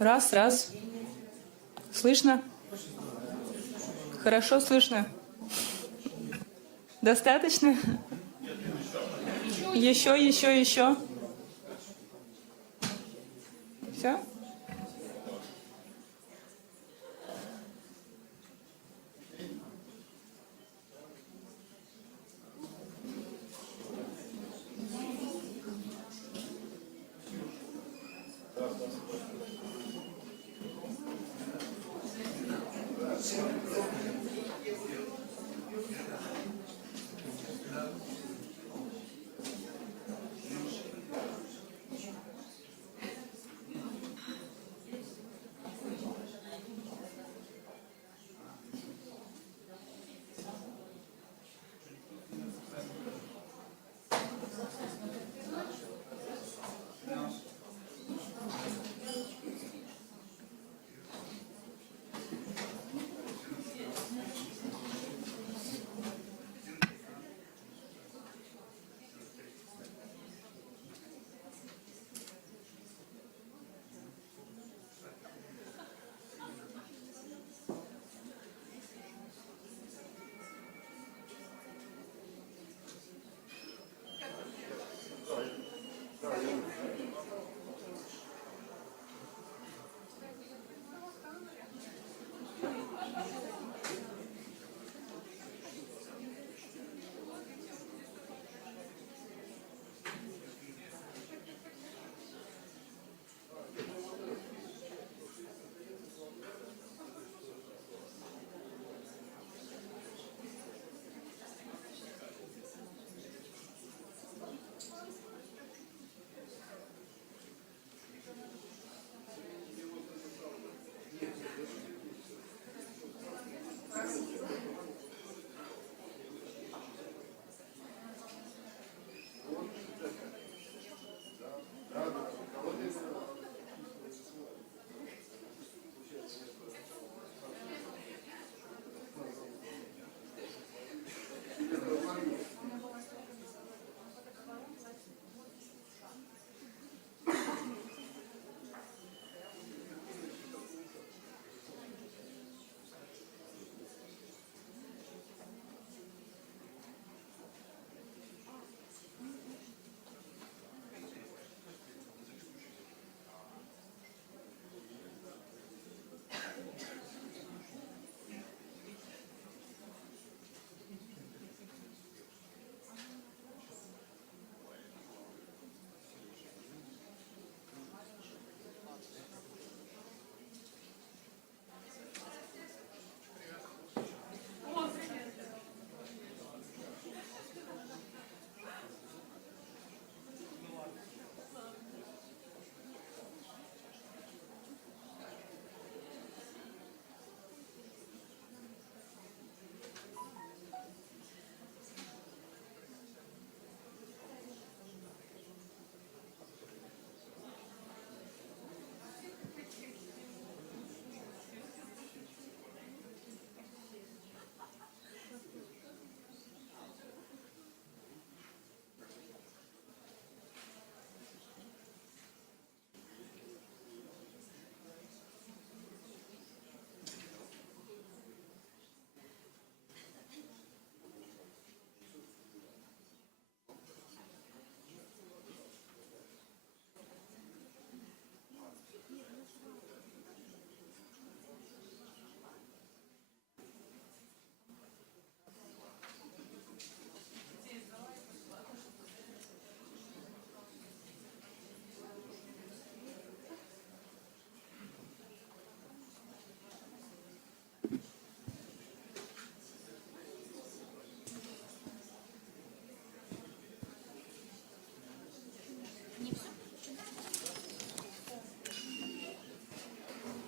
Раз, раз. Слышно? Хорошо слышно? Достаточно? Еще, еще, еще. Все?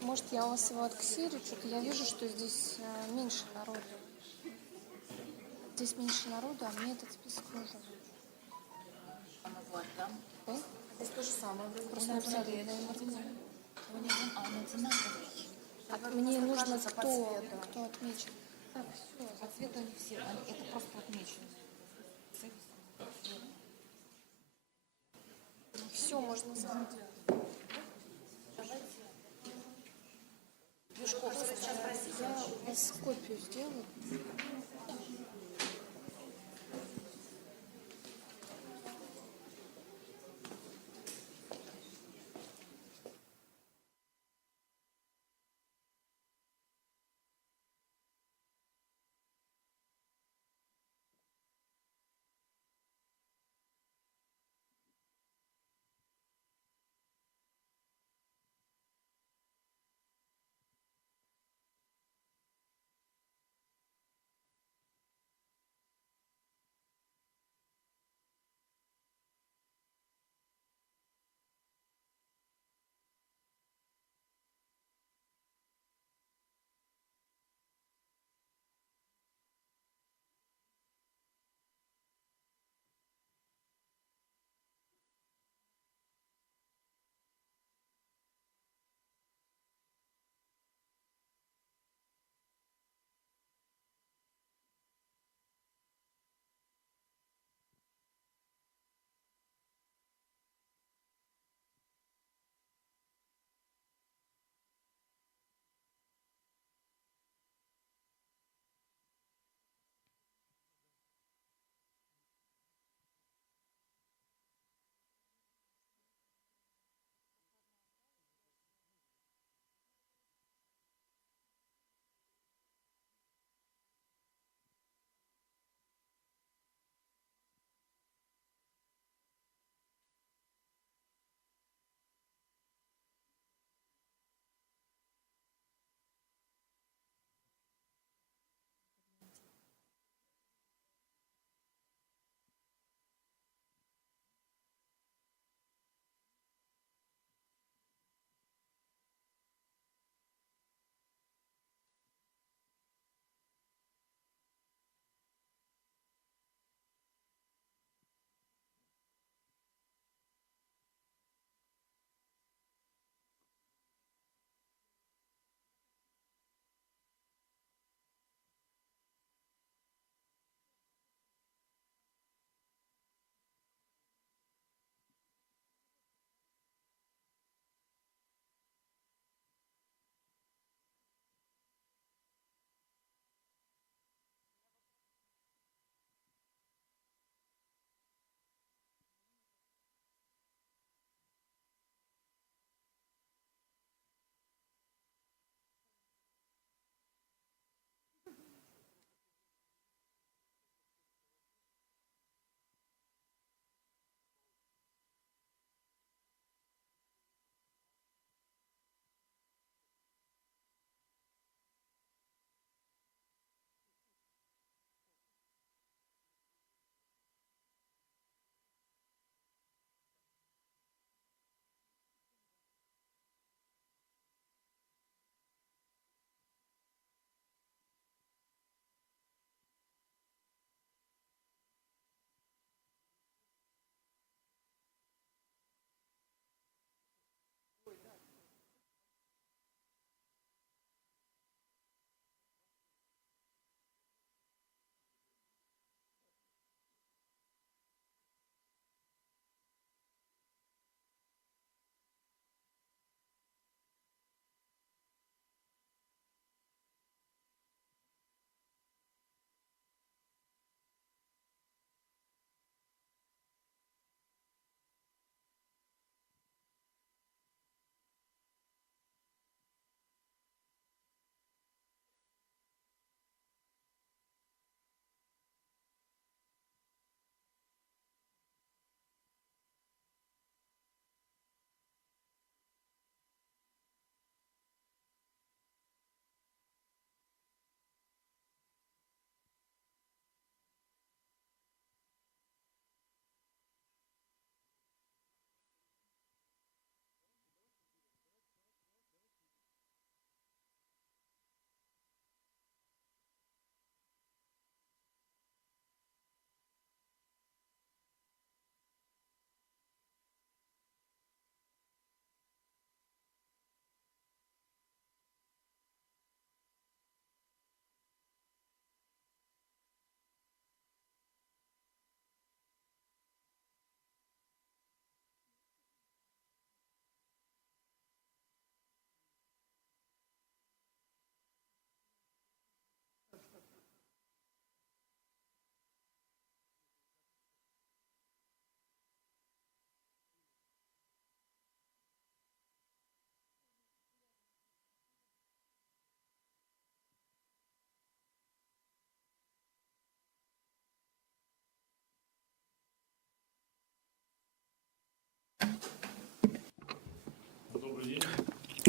Может, я у вас его отксирю? Что-то я вижу, что здесь меньше народу. Здесь меньше народу, а мне этот список нужен. Да? Здесь то же самое. Просто написали. Мне нужно, по цвету. кто отмечен. Так, все, по цвету они все. Это просто отмечено. Все можно забыть. Давайте сейчас копию сделаю.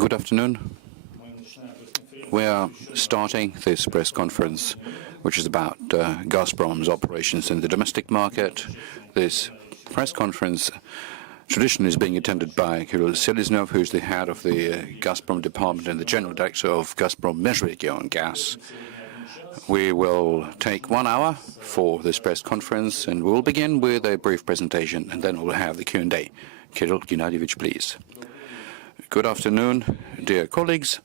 Good afternoon. We are starting this press conference, which is about Gazprom's operations in the domestic market. This press conference traditionally is being attended by Kirill Seliznov, who is the head of the Gazprom department and the general director of Gazprom Межрегион Gas. We will take 1 hour for this press conference, and we'll begin with a brief presentation, and then we'll have the Q&A. Kirill Gennadievich, please. Good afternoon, dear colleagues.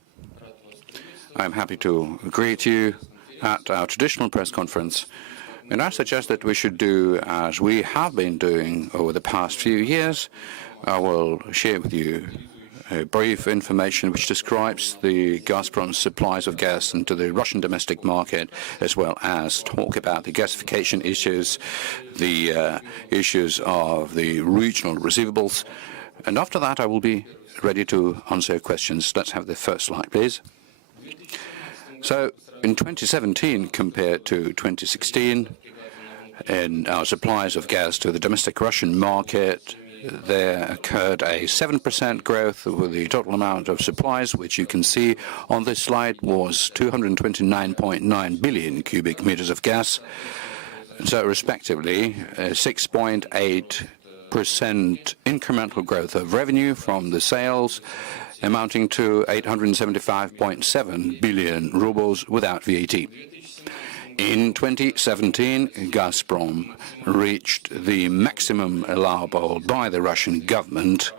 I'm happy to greet you at our traditional press conference. And I suggest that we should do as we have been doing over the past few years. I will share with you a brief information which describes the Gazprom's supplies of gas into the Russian domestic market, as well as talk about the gasification issues, the issues of the regional receivables. And after that, I will be ready to answer questions. Let's have the first slide, please. So, in 2017, compared to 2016, in our supplies of gas to the domestic Russian market, there occurred a 7% growth, with the total amount of supplies, which you can see on this slide, was 229.9 billion cubic meters of gas. So, respectively, 6.8% incremental growth of revenue from the sales, amounting to 875.7 billion rubles without VAT. In 2017, Gazprom reached the maximum allowable by the Russian government,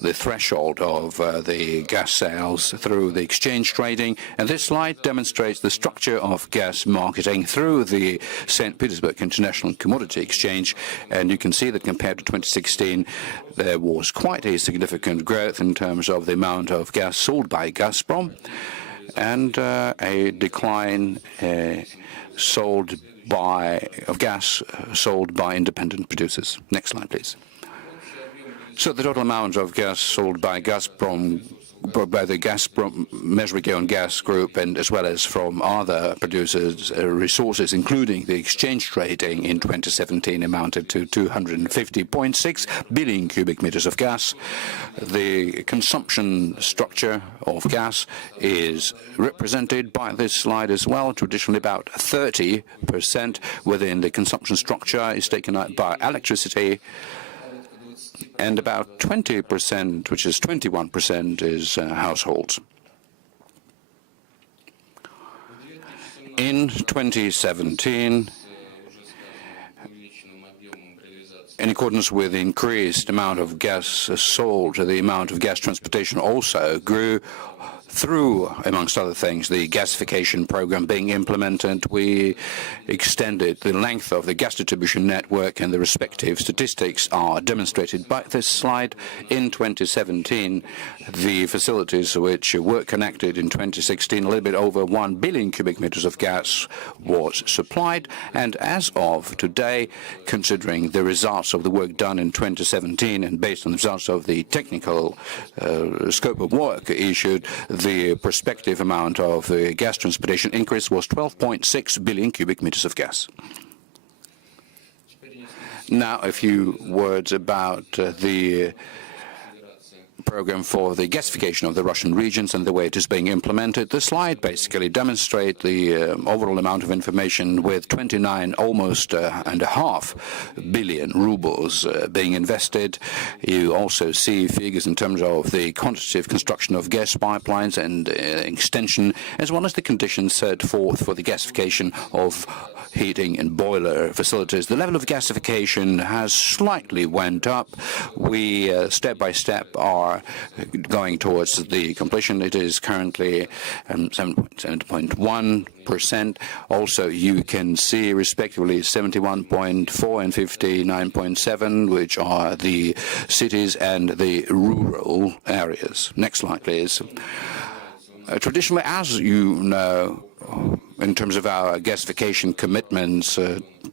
the threshold of the gas sales through the exchange trading, and this slide demonstrates the structure of gas marketing through the St. Petersburg International Commodity Exchange, and you can see that compared to 2016, there was quite a significant growth in terms of the amount of gas sold by Gazprom, and a decline of gas sold by independent producers. Next slide, please. So the total amount of gas sold by Gazprom, by the Gazprom Межрегион Gas Group, and as well as from other producers' resources, including the exchange trading in 2017, amounted to 250.6 billion cubic meters of gas. The consumption structure of gas is represented by this slide as well. Traditionally, about 30% within the consumption structure is taken up by electricity, and about 20%, which is 21%, is households. In 2017, in accordance with the increased amount of gas sold, the amount of gas transportation also grew through, amongst other things, the gasification program being implemented. We extended the length of the gas distribution network, and the respective statistics are demonstrated by this slide. In 2017, the facilities which were connected in 2016, a little bit over 1 billion cubic meters of gas was supplied, and as of today, considering the results of the work done in 2017 and based on the results of the technical scope of work issued, the prospective amount of the gas transportation increase was 12.6 billion cubic meters of gas. Now, a few words about the program for the gasification of the Russian regions and the way it is being implemented. The slide basically demonstrates the overall amount of information, with 29 almost and a half billion rubles being invested. You also see figures in terms of the quantitative construction of gas pipelines and extension, as well as the conditions set forth for the gasification of heating and boiler facilities. The level of gasification has slightly went up. We step by step are going towards the completion. It is currently 7.1%. Also, you can see respectively 71.4 and 59.7, which are the cities and the rural areas. Next slide, please. Traditionally, as you know, in terms of our gasification commitments,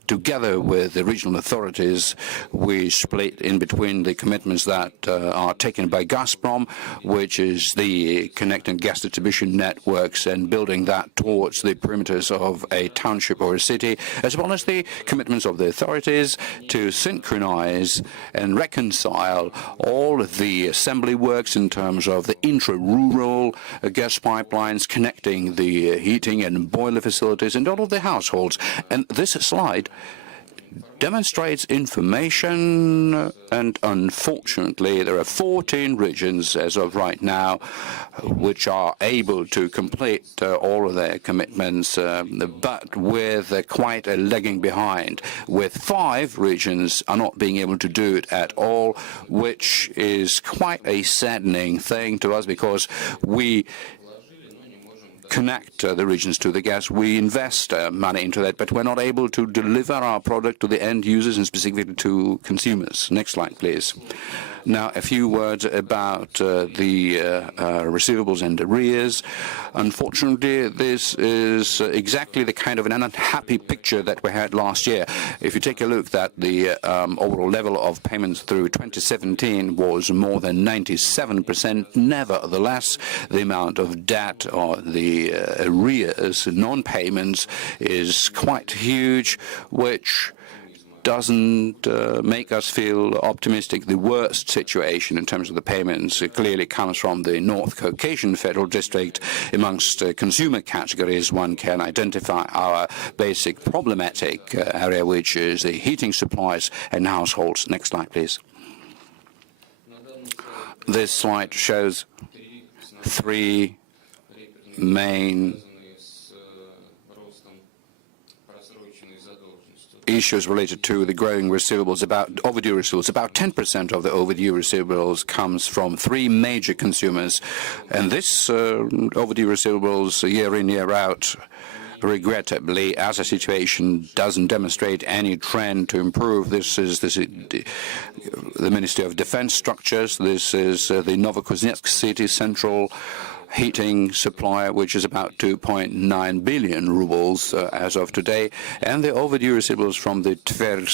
together with the regional authorities, we split in between the commitments that are taken by Gazprom, which is the connecting gas distribution networks and building that towards the perimeters of a township or a city, as well as the commitments of the authorities to synchronize and reconcile all of the assembly works in terms of the intra-rural gas pipelines connecting the heating and boiler facilities and all of the households. And this slide demonstrates information, and unfortunately there are 14 regions as of right now which are able to complete all of their commitments, but with quite a lagging behind, with 5 regions are not being able to do it at all, which is quite a saddening thing to us, because we connect the regions to the gas. We invest money into that, but we're not able to deliver our product to the end users and specifically to consumers. Next slide, please. Now, a few words about the receivables and arrears. Unfortunately, this is exactly the kind of an unhappy picture that we had last year. If you take a look at the overall level of payments through 2017 was more than 97%. Nevertheless, the amount of debt or the arrears, non-payments, is quite huge, which doesn't make us feel optimistic. The worst situation in terms of the payments clearly comes from the North Caucasian Federal District. Amongst consumer categories, one can identify our basic problematic area, which is the heating supplies and households. Next slide, please. This slide shows 3 main issues related to the growing receivables, about overdue receivables. About 10% of the overdue receivables comes from 3 major consumers, and this overdue receivables year in, year out, regrettably, as a situation doesn't demonstrate any trend to improve. This is the Ministry of Defense structures. This is the Novokuznetsk city central heating supplier, which is about 2.9 billion rubles as of today, and the overdue receivables from the Tver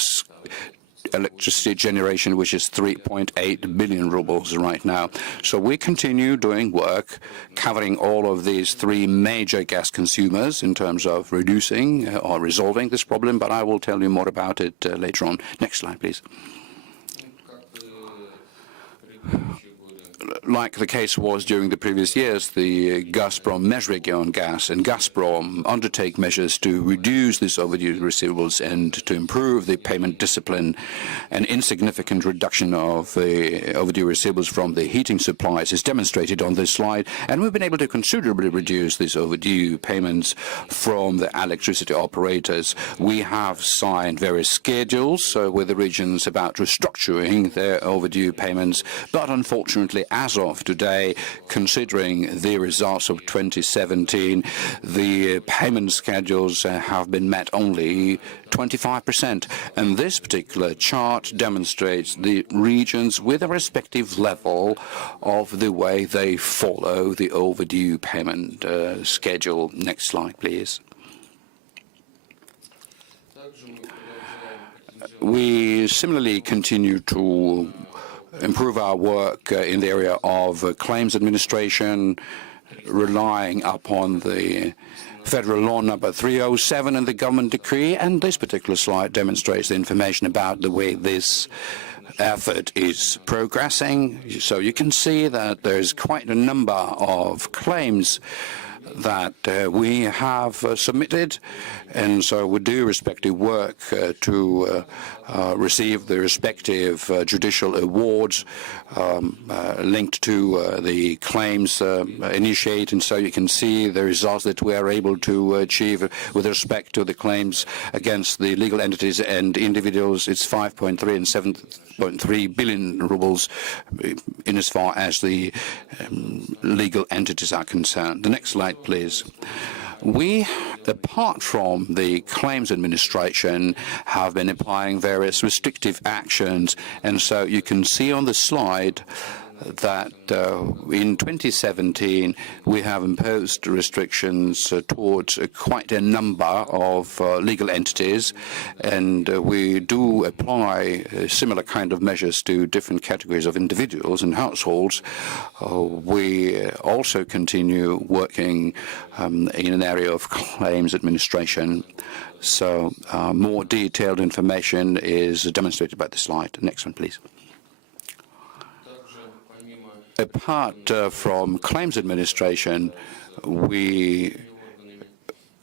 electricity generation, which is 3.8 billion rubles right now. So we continue doing work covering all of these 3 major gas consumers in terms of reducing or resolving this problem, but I will tell you more about it later on. Next slide, please. Like the case was during the previous years, the Gazprom Межрегион Gas and Gazprom undertake measures to reduce these overdue receivables and to improve the payment discipline. An insignificant reduction of the overdue receivables from the heating supplies is demonstrated on this slide, and we've been able to considerably reduce these overdue payments from the electricity operators. We have signed various schedules with the regions about restructuring their overdue payments, but unfortunately, as of today, considering the results of 2017, the payment schedules have been met only 25%. And this particular chart demonstrates the regions with a respective level of the way they follow the overdue payment schedule. Next slide, please. We similarly continue to improve our work in the area of claims administration, relying upon the Federal Law number 307 and the government decree, and this particular slide demonstrates the information about the way this effort is progressing. So you can see that there's quite a number of claims that we have submitted, and so we do respective work to receive the respective judicial awards linked to the claims initiated, and so you can see the results that we are able to achieve with respect to the claims against the legal entities and individuals. It's 5.3 and 7.3 billion rubles in as far as the legal entities are concerned. The next slide, please. We, apart from the claims administration, have been applying various restrictive actions, and so you can see on the slide that in 2017 we have imposed restrictions towards quite a number of legal entities, and we do apply similar kind of measures to different categories of individuals and households. We also continue working in an area of claims administration. So more detailed information is demonstrated by the slide. Next one, please. Apart from claims administration, we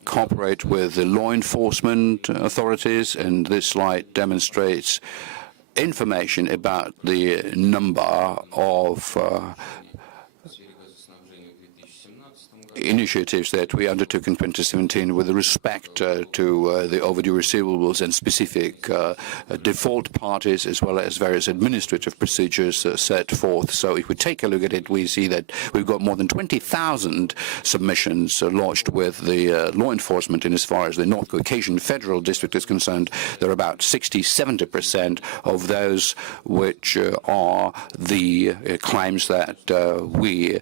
cooperate with the law enforcement authorities, and this slide demonstrates information about the number of initiatives that we undertook in 2017 with respect to the overdue receivables and specific default parties, as well as various administrative procedures set forth. So if we take a look at it, we see that we've got more than 20,000 submissions lodged with the law enforcement. And as far as the North Caucasian Federal District is concerned, there are about 60–70% of those which are the claims that we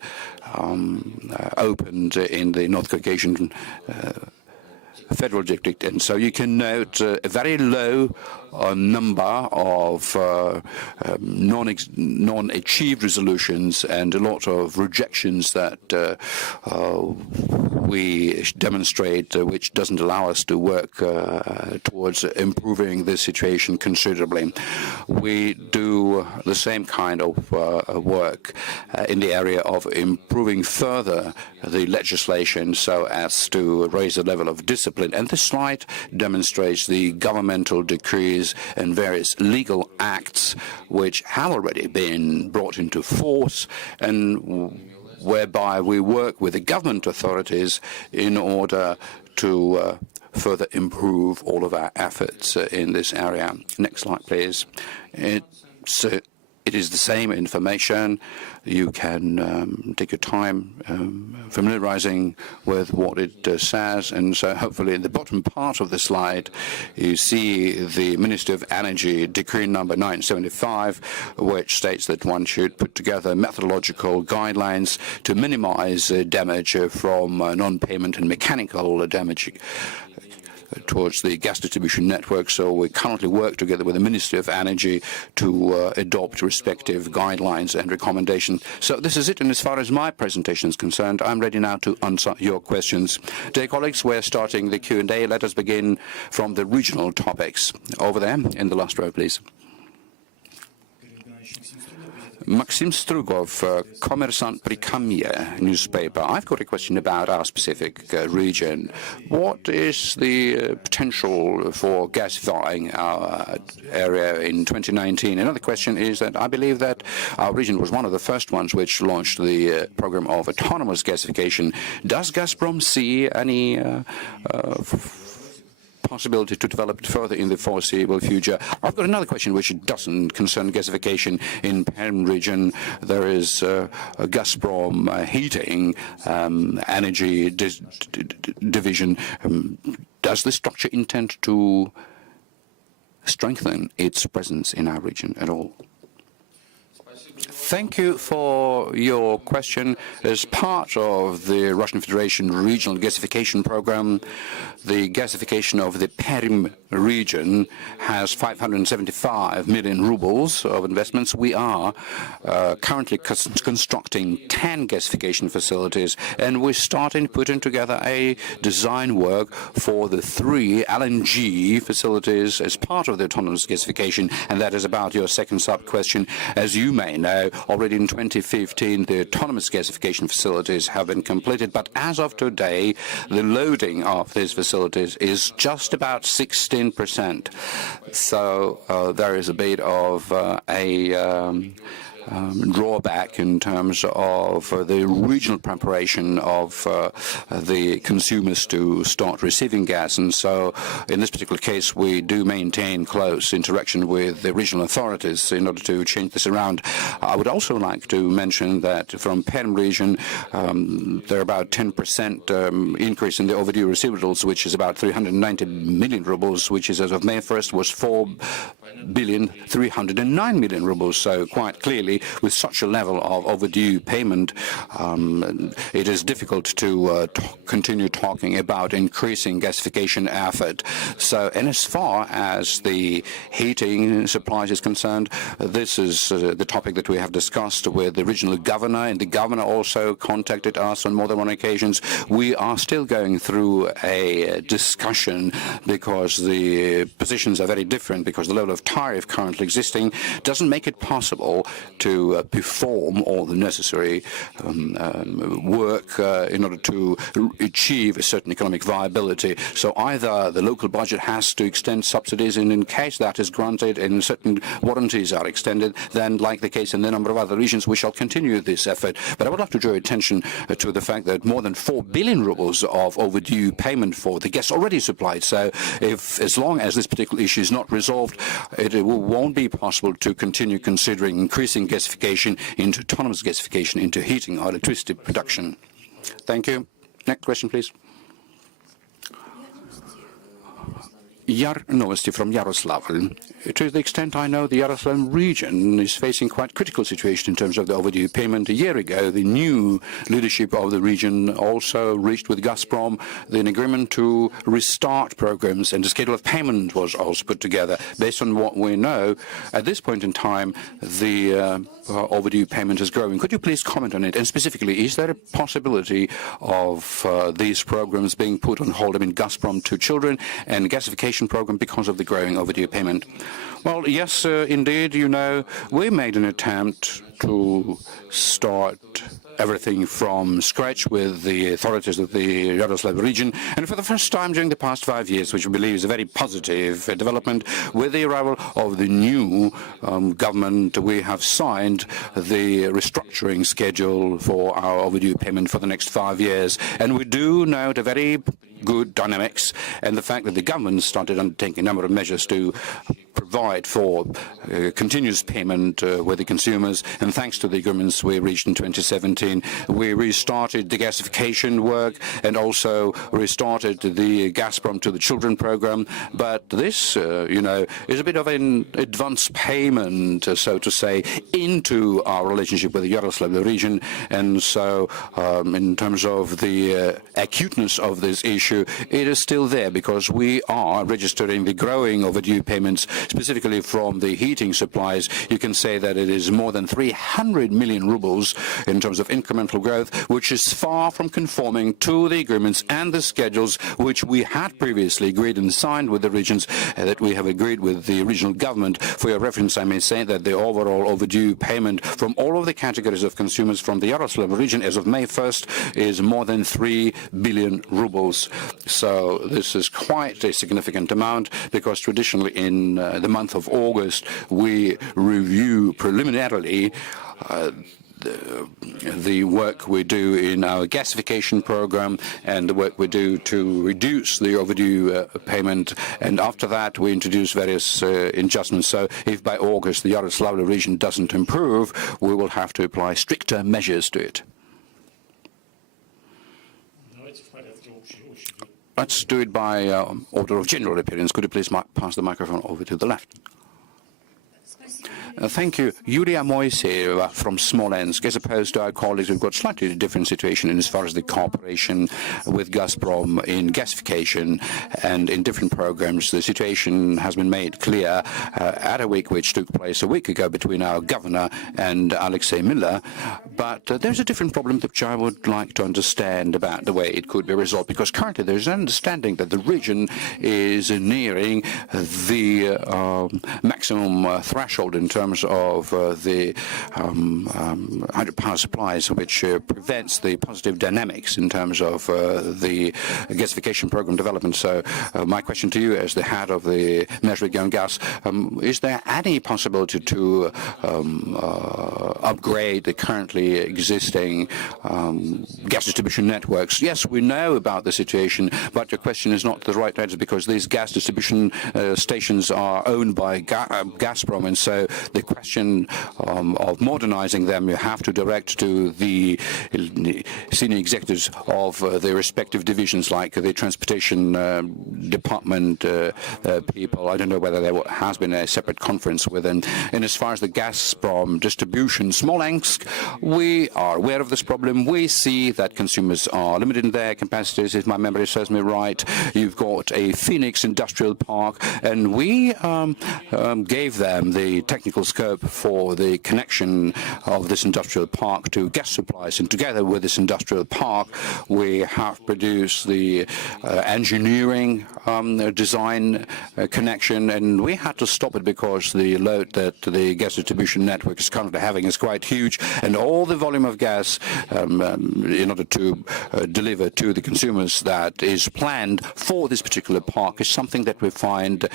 opened in the North Caucasian Federal District. And so you can note a very low number of non-achieved resolutions and a lot of rejections that we demonstrate, which doesn't allow us to work towards improving the situation considerably. We do the same kind of work in the area of improving further the legislation so as to raise the level of discipline. And this slide demonstrates the governmental decrees and various legal acts which have already been brought into force and whereby we work with the government authorities in order to further improve all of our efforts in this area. Next slide, please. It is the same information. You can take your time familiarizing with what it says. And so hopefully in the bottom part of the slide, you see the Ministry of Energy Decree number 975, which states that one should put together methodological guidelines to minimize damage from non-payment and mechanical damage towards the gas distribution network. So we currently work together with the Ministry of Energy to adopt respective guidelines and recommendations. So this is it, and as far as my presentation is concerned, I'm ready now to answer your questions. Dear colleagues, we're starting the Q&A. Let us begin from the regional topics. Over there, in the last row, please. Maxim Strugov, Kommersant Prikamye newspaper. I've got a question about our specific region. What is the potential for gasifying our area in 2019? Another question is that I believe that our region was one of the first ones which launched the program of autonomous gasification. Does Gazprom see any possibility to develop it further in the foreseeable future? I've got another question which doesn't concern gasification. In Perm region, there is a Gazprom heating energy division. Does the structure intend to strengthen its presence in our region at all? Thank you for your question. As part of the Russian Federation regional gasification program, the gasification of the Perm region has 575 million rubles of investments. We are currently constructing 10 gasification facilities, and we're starting putting together a design work for the 3 LNG facilities as part of the autonomous gasification, and that is about your second sub-question. As you may know, already in 2015, the autonomous gasification facilities have been completed, but as of today, the loading of these facilities is just about 16%. So there is a bit of a drawback in terms of the regional preparation of the consumers to start receiving gas. And so in this particular case, we do maintain close interaction with the regional authorities in order to change this around. I would also like to mention that from Perm region, there are about 10% increase in the overdue receivables, which is about 390 million rubles, which is as of May 1st was 4,309 million rubles. So quite clearly, Clearly, with such a level of overdue payment, it is difficult to continue talking about increasing gasification effort. So, and as far as the heating supplies is concerned, this is the topic that we have discussed with the regional governor, and the governor also contacted us on more than one occasions. We are still going through a discussion because the positions are very different, because the level of tariff currently existing doesn't make it possible to perform all the necessary work in order to achieve a certain economic viability. So either the local budget has to extend subsidies, and in case that is granted and certain warranties are extended, then like the case in a number of other regions, we shall continue this effort. But I would like to draw attention to the fact that more than 4 billion rubles of overdue payment for the gas already supplied. So if, as long as this particular issue is not resolved, it won't be possible to continue considering increasing gasification into autonomous gasification into heating or electricity production. Thank you. Next question, please. Novosti from Yaroslavl. To the extent I know, the Yaroslavl region is facing quite critical situation in terms of the overdue payment. A year ago, the new leadership of the region also reached with Gazprom an agreement to restart programs, and the schedule of payment was also put together. Based on what we know, at this point in time, the overdue payment is growing. Could you please comment on it? And specifically, is there a possibility of these programs being put on hold? I mean, Gazprom to children and gasification program because of the growing overdue payment? Well, yes, indeed, you know, we made an attempt to start everything from scratch with the authorities of the Yaroslavl region, and for the first time during the past 5 years, which we believe is a very positive development, with the arrival of the new government, we have signed the restructuring schedule for our overdue payment for the next 5 years, and we do note a very good dynamics, and the fact that the government started undertaking a number of measures to provide for continuous payment with the consumers, and thanks to the agreements we reached in 2017, we restarted the gasification work and also restarted the Gazprom to the children program. But this, you know, is a bit of an advance payment, so to say, into our relationship with the Yaroslavl region, and so in terms of the acuteness of this issue, it is still there because we are registering the growing overdue payments, specifically from the heating supplies. You can say that it is more than 300 million rubles in terms of incremental growth, which is far from conforming to the agreements and the schedules which we had previously agreed and signed with the regions, that we have agreed with the regional government. For your reference, I may say that the overall overdue payment from all of the categories of consumers from the Yaroslavl region as of May 1st is more than 3 billion rubles. So this is quite a significant amount, because traditionally in the month of August we review preliminarily the work we do in our gasification program and the work we do to reduce the overdue payment, and after that we introduce various adjustments. So if by August the Yaroslavl region doesn't improve, we will have to apply stricter measures to it. Let's do it by order of general appearance. Could you please pass the microphone over to the left? Thank you. Yulia Moiseeva from Smolensk. As opposed to our colleagues, we've got a slightly different situation as far as the cooperation with Gazprom in gasification and in different programs. The situation has been made clear at a week which took place a week ago between our governor and Alexei Miller. But there's a different problem which I would like to understand about the way it could be resolved, because currently there's an understanding that the region is nearing the maximum threshold in terms of the hydropower supplies, which prevents the positive dynamics in terms of the gasification program development. So my question to you as the head of the Межрегион Gas, is there any possibility to upgrade the currently existing gas distribution networks? Yes, we know about the situation, but your question is not the right answer, because these gas distribution stations are owned by Gazprom, and so the question of modernizing them you have to direct to the senior executives of the respective divisions, like the transportation department people. I don't know whether there has been a separate conference with them. And as far as the Gazprom distribution, Smolensk, we are aware of this problem. We see that consumers are limited in their capacities. If my memory serves me right, you've got a Phoenix industrial park, and we gave them the technical scope for the connection of this industrial park to gas supplies. And together with this industrial park, we have produced the engineering design connection, and we had to stop it because the load that the gas distribution network is currently having is quite huge, and all the volume of gas in order to deliver to the consumers that is planned for this particular park is something that we find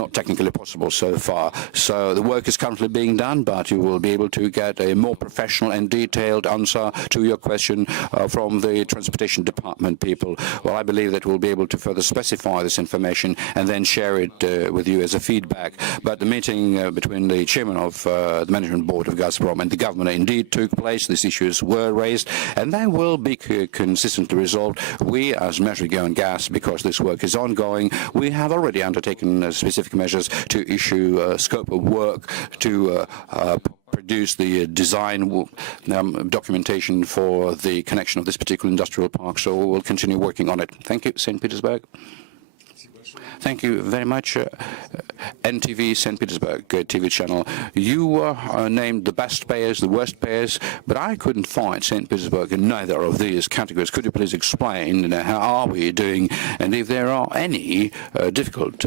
not technically possible so far. So the work is currently being done, but you will be able to get a more professional and detailed answer to your question from the transportation department people. Well, I believe that we'll be able to further specify this information and then share it with you as a feedback. But the meeting between the chairman of the management board of Gazprom and the government indeed took place. These issues were raised, and they will be consistently resolved. We, as Measure Going Gas, because this work is ongoing, we have already undertaken specific measures to issue a scope of work to produce the design documentation for the connection of this particular industrial park. So we'll continue working on it. Thank you, St. Petersburg. Thank you very much. NTV St. Petersburg TV channel. You were named the best payers, the worst payers, but I couldn't find St. Petersburg in neither of these categories. Could you please explain how are we doing, and if there are any difficult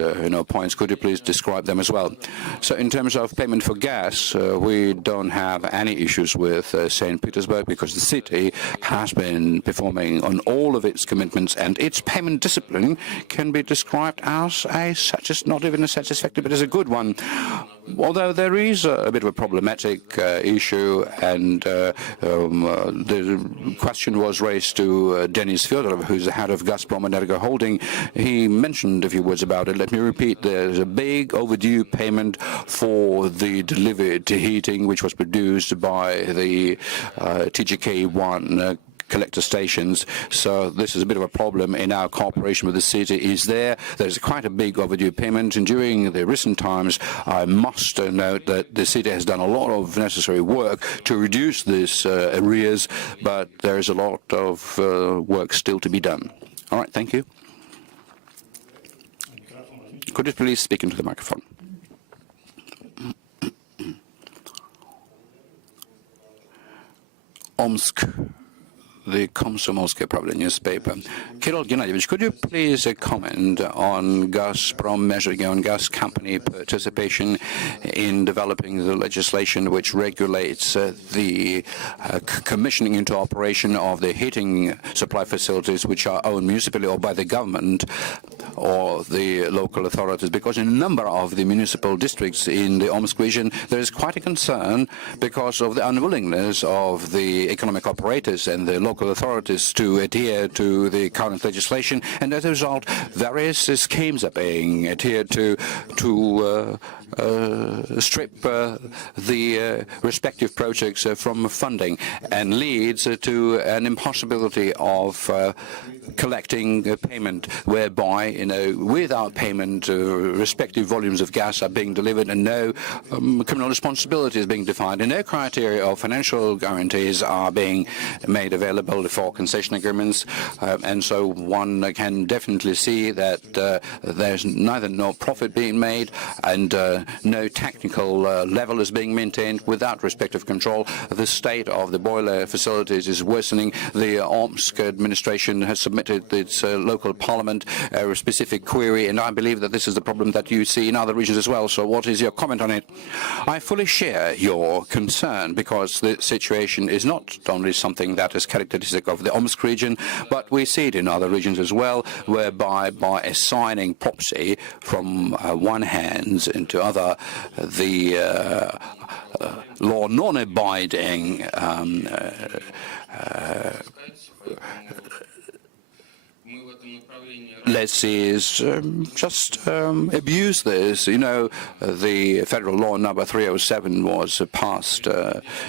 points, could you please describe them as well? So in terms of payment for gas, we don't have any issues with St. Petersburg because the city has been performing on all of its commitments, and its payment discipline can be described as such as not even a satisfactory, but as a good one. Although there is a bit of a problematic issue, and the question was raised to Denis Fyodorov, who's the head of Gazprom Energo Holding. He mentioned a few words about it. Let me repeat, there's a big overdue payment for the delivered heating, which was produced by the TGK-1 collector stations. So this is a bit of a problem in our cooperation with the city. There's quite a big overdue payment, and during the recent times I must note that the city has done a lot of necessary work to reduce this arrears, but there is a lot of work still to be done. All right, thank you. Could you please speak into the microphone? Omsk, the Komsomolskaya Pravda newspaper. Kirill Gennadievich, could you please comment on Gazprom Measure Going Gas company participation in developing the legislation which regulates the commissioning into operation of the heating supply facilities which are owned municipally or by the government or the local authorities? Because in a number of the municipal districts in the Omsk region, there is quite a concern because of the unwillingness of the economic operators and the local authorities to adhere to the current legislation, and as a result, various schemes are being adhered to strip the respective projects from funding, and leads to an impossibility of collecting payment, whereby, without payment, respective volumes of gas are being delivered, and no criminal responsibility is being defined, and no criteria of financial guarantees are being made available for concession agreements, and so one can definitely see that there's neither no profit being made and no technical level is being maintained without respective control. The state of the boiler facilities is worsening. The Omsk administration has submitted its local parliament a specific query, and I believe that this is the problem that you see in other regions as well. So what is your comment on it? I fully share your concern, because the situation is not only something that is characteristic of the Omsk region, but we see it in other regions as well, whereby by assigning property from one hand into other, the law non-abiding let's see, is just abuse this. You know, the federal law number 307 was passed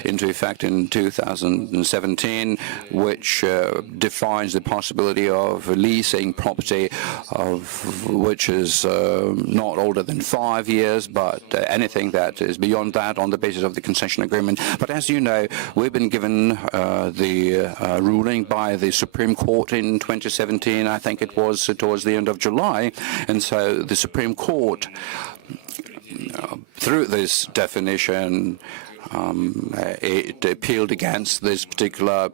into effect in 2017, which defines the possibility of leasing property of which is not older than 5 years, but anything that is beyond that on the basis of the concession agreement. But as you know, we've been given the ruling by the Supreme Court in 2017, I think it was towards the end of July, and so the Supreme Court, through this definition, it appealed against this particular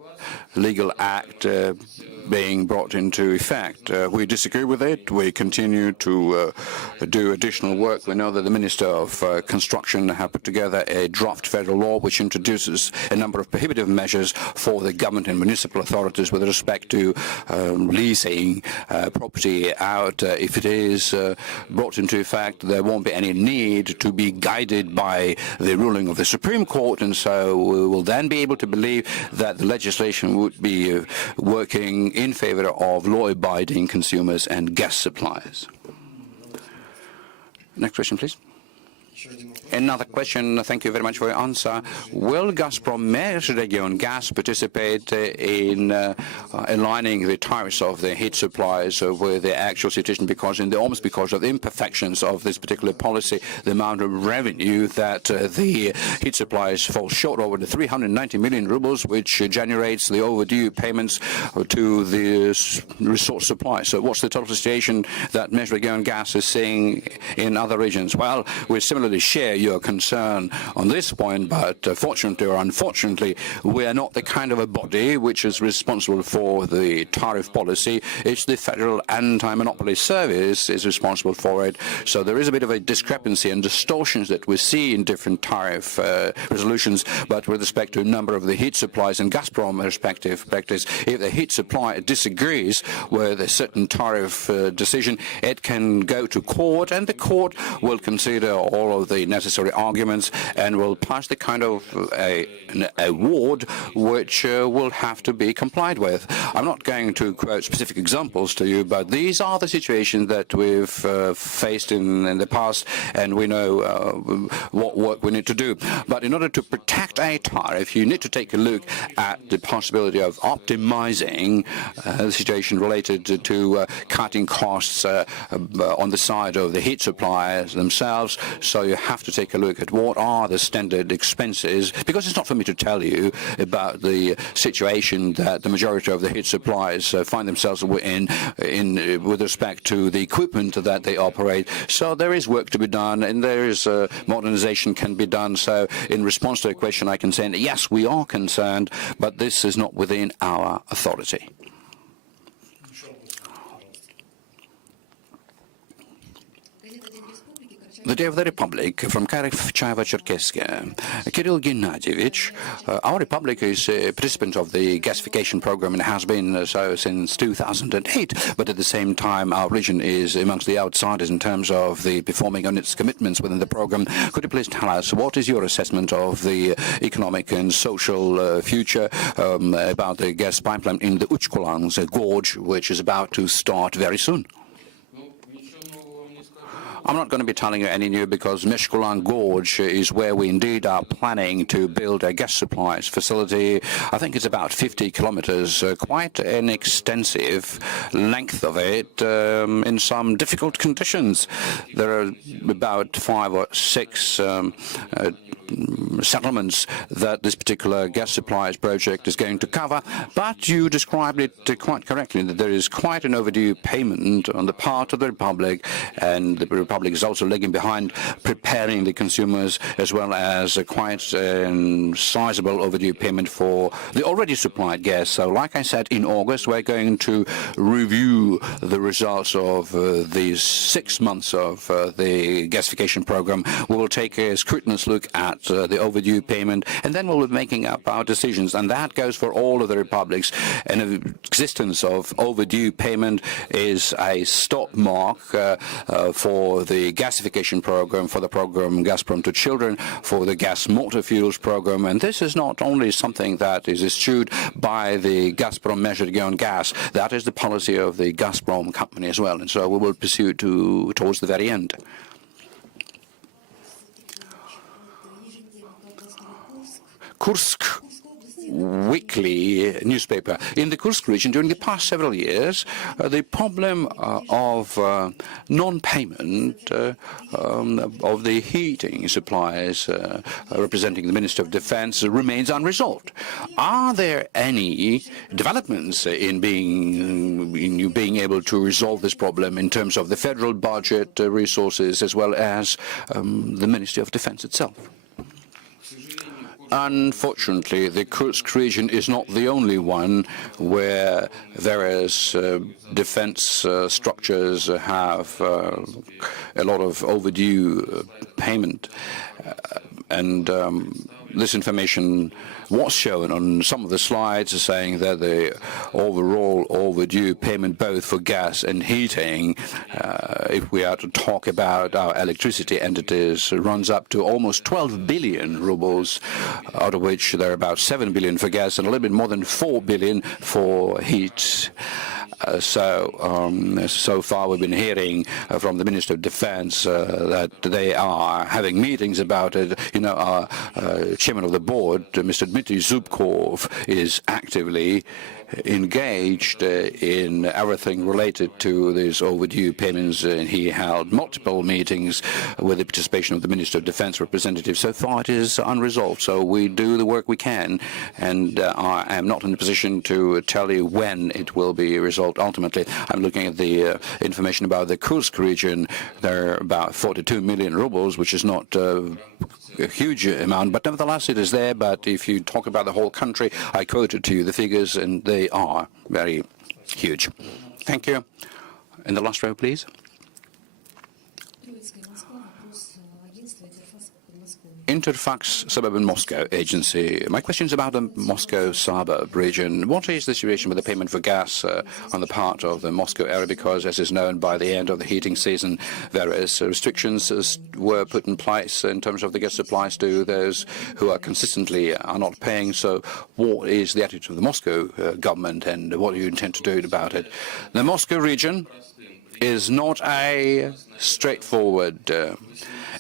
legal act being brought into effect. We disagree with it. We continue to do additional work. We know that the Minister of Construction have put together a draft federal law which introduces a number of prohibitive measures for the government and municipal authorities with respect to leasing property out. If it is brought into effect, there won't be any need to be guided by the ruling of the Supreme Court, and so we will then be able to believe that the legislation would be working in favor of law-abiding consumers and gas suppliers. Next question, please. Another question. Thank you very much for your answer. Will Gazprom Межрегион Gas participate in aligning the tariffs of the heat supplies with the actual situation? Because almost because of the imperfections of this particular policy, the amount of revenue that the heat supplies fall short over the 390 million rubles, which generates the overdue payments to the resource supply. So what's the total situation that Межрегион Gas is seeing in other regions? Well, we similarly share your concern on this point, but fortunately or unfortunately, we are not the kind of a body which is responsible for the tariff policy. It's the Federal Anti-Monopoly Service is responsible for it. So there is a bit of a discrepancy and distortions that we see in different tariff resolutions, but with respect to a number of the heat supplies and Gazprom respective practice, if the heat supply disagrees with a certain tariff decision, it can go to court, and the court will consider all of the necessary arguments and will pass the kind of an award which will have to be complied with. I'm not going to quote specific examples to you, but these are the situations that we've faced in the past, and we know what work we need to do. But in order to protect a tariff, you need to take a look at the possibility of optimizing the situation related to cutting costs on the side of the heat suppliers themselves. So you have to take a look at what are the standard expenses, because it's not for me to tell you about the situation that the majority of the heat suppliers find themselves in with respect to the equipment that they operate. So there is work to be done, and there is modernization can be done. So in response to the question, I can say, yes, we are concerned, but this is not within our authority. The Day of the Republic from Karacháyevo-Cherkessia. Kirill Gennadievich, our republic is a participant of the gasification program and has been so since 2008, but at the same time our region is amongst the outsiders in terms of the performing on its commitments within the program. Could you please tell us what is your assessment of the economic and social future about the gas pipeline in the Uchkulans gorge, which is about to start very soon? I'm not going to be telling you any new, because Meshkulan Gorge is where we indeed are planning to build a gas supplies facility. I think it's about 50 kilometers, quite an extensive length of it, in some difficult conditions. There are about 5 or 6 settlements that this particular gas supplies project is going to cover, but you described it quite correctly, that there is quite an overdue payment on the part of the Republic, and the Republic is also lagging behind preparing the consumers, as well as a quite sizable overdue payment for the already supplied gas. So like I said, in August we're going to review the results of these 6 months of the gasification program. We will take a scrutinous look at the overdue payment, and then we'll be making up our decisions. And that goes for all of the republics. And the existence of overdue payment is a stop mark for the gasification program, for the program Gazprom to Children, for the gas motor fuels program. And this is not only something that is eschewed by the Gazprom measured on gas, that is the policy of the Gazprom company as well. And so we will pursue towards the very end. Kursk weekly newspaper. In the Kursk region, during the past several years, the problem of non-payment of the heating supplies representing the Minister of Defense remains unresolved. Are there any developments in you being able to resolve this problem in terms of the federal budget resources as well as the Ministry of Defense itself? Unfortunately, the Kursk region is not the only one where various defense structures have a lot of overdue payment. And this information was shown on some of the slides, saying that the overall overdue payment, both for gas and heating, if we are to talk about our electricity entities, runs up to almost 12 billion rubles, out of which there are about 7 billion for gas and a little bit more than 4 billion for heat. So far we've been hearing from the Minister of Defense that they are having meetings about it. You know, our chairman of the board, Mr. Dmitry Zubkov, is actively engaged in everything related to these overdue payments. He held multiple meetings with the participation of the Minister of Defense representatives. So far it is unresolved. So we do the work we can, and I am not in a position to tell you when it will be resolved ultimately. I'm looking at the information about the Kursk region. There are about 42 million rubles, which is not a huge amount, but nevertheless it is there. But if you talk about the whole country, I quoted to you the figures, and they are very huge. Thank you. In the last row, please. Interfax Suburban Moscow Agency. My question is about the Moscow suburb region. What is the situation with the payment for gas on the part of the Moscow area? Because, as is known, by the end of the heating season, various restrictions were put in place in terms of the gas supplies to those who are consistently not paying. So what is the attitude of the Moscow government, and what do you intend to do about it? The Moscow region is not a straightforward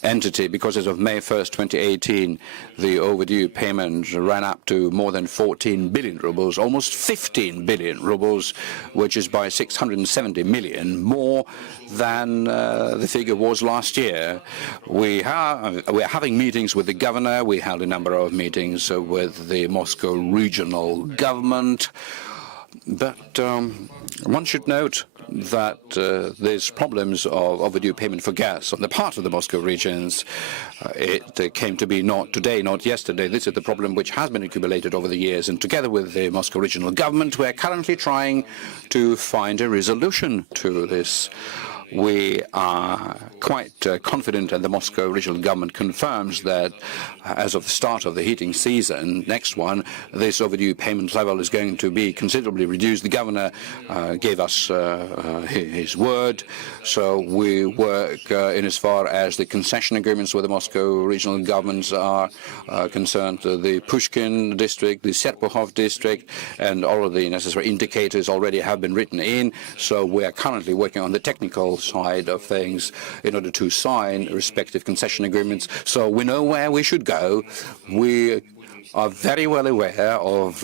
entity, because as of May 1st, 2018, the overdue payment ran up to more than 14 billion rubles, almost 15 billion rubles, which is by 670 million more than the figure was last year. We're having meetings with the governor. We held a number of meetings with the Moscow regional government. But one should note that there's problems of overdue payment for gas on the part of the Moscow regions. It came to be not today, not yesterday. This is the problem which has been accumulated over the years. And together with the Moscow regional government, we're currently trying to find a resolution to this. We are quite confident, and the Moscow regional government confirms that as of the start of the heating season, next one, this overdue payment level is going to be considerably reduced. The governor gave us his word, so we work in as far as the concession agreements with the Moscow regional governments are concerned. The Pushkin district, the Serpukhov district, and all of the necessary indicators already have been written in, so we are currently working on the technical side of things in order to sign respective concession agreements. So we know where we should go. We are very well aware of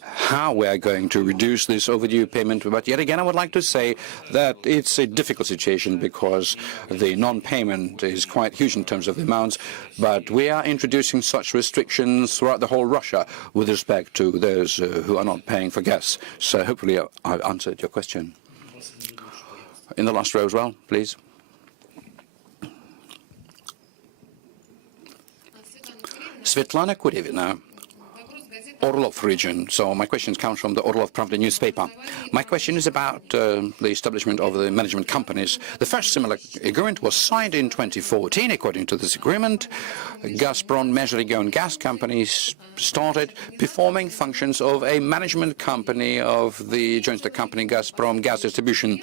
how we are going to reduce this overdue payment. But yet again, I would like to say that it's a difficult situation because the non-payment is quite huge in terms of the amounts. But we are introducing such restrictions throughout the whole Russia with respect to those who are not paying for gas. So hopefully I've answered your question. In the last row as well, please. Svetlana Kurevina. Orlov region. So my questions come from the Orlov Pravda newspaper. My question is about the establishment of the management companies. The first similar agreement was signed in 2014. According to this agreement, Gazprom Межрегион gas companies started performing functions of a management company of the joint stock company Gazprom Gas Distribution.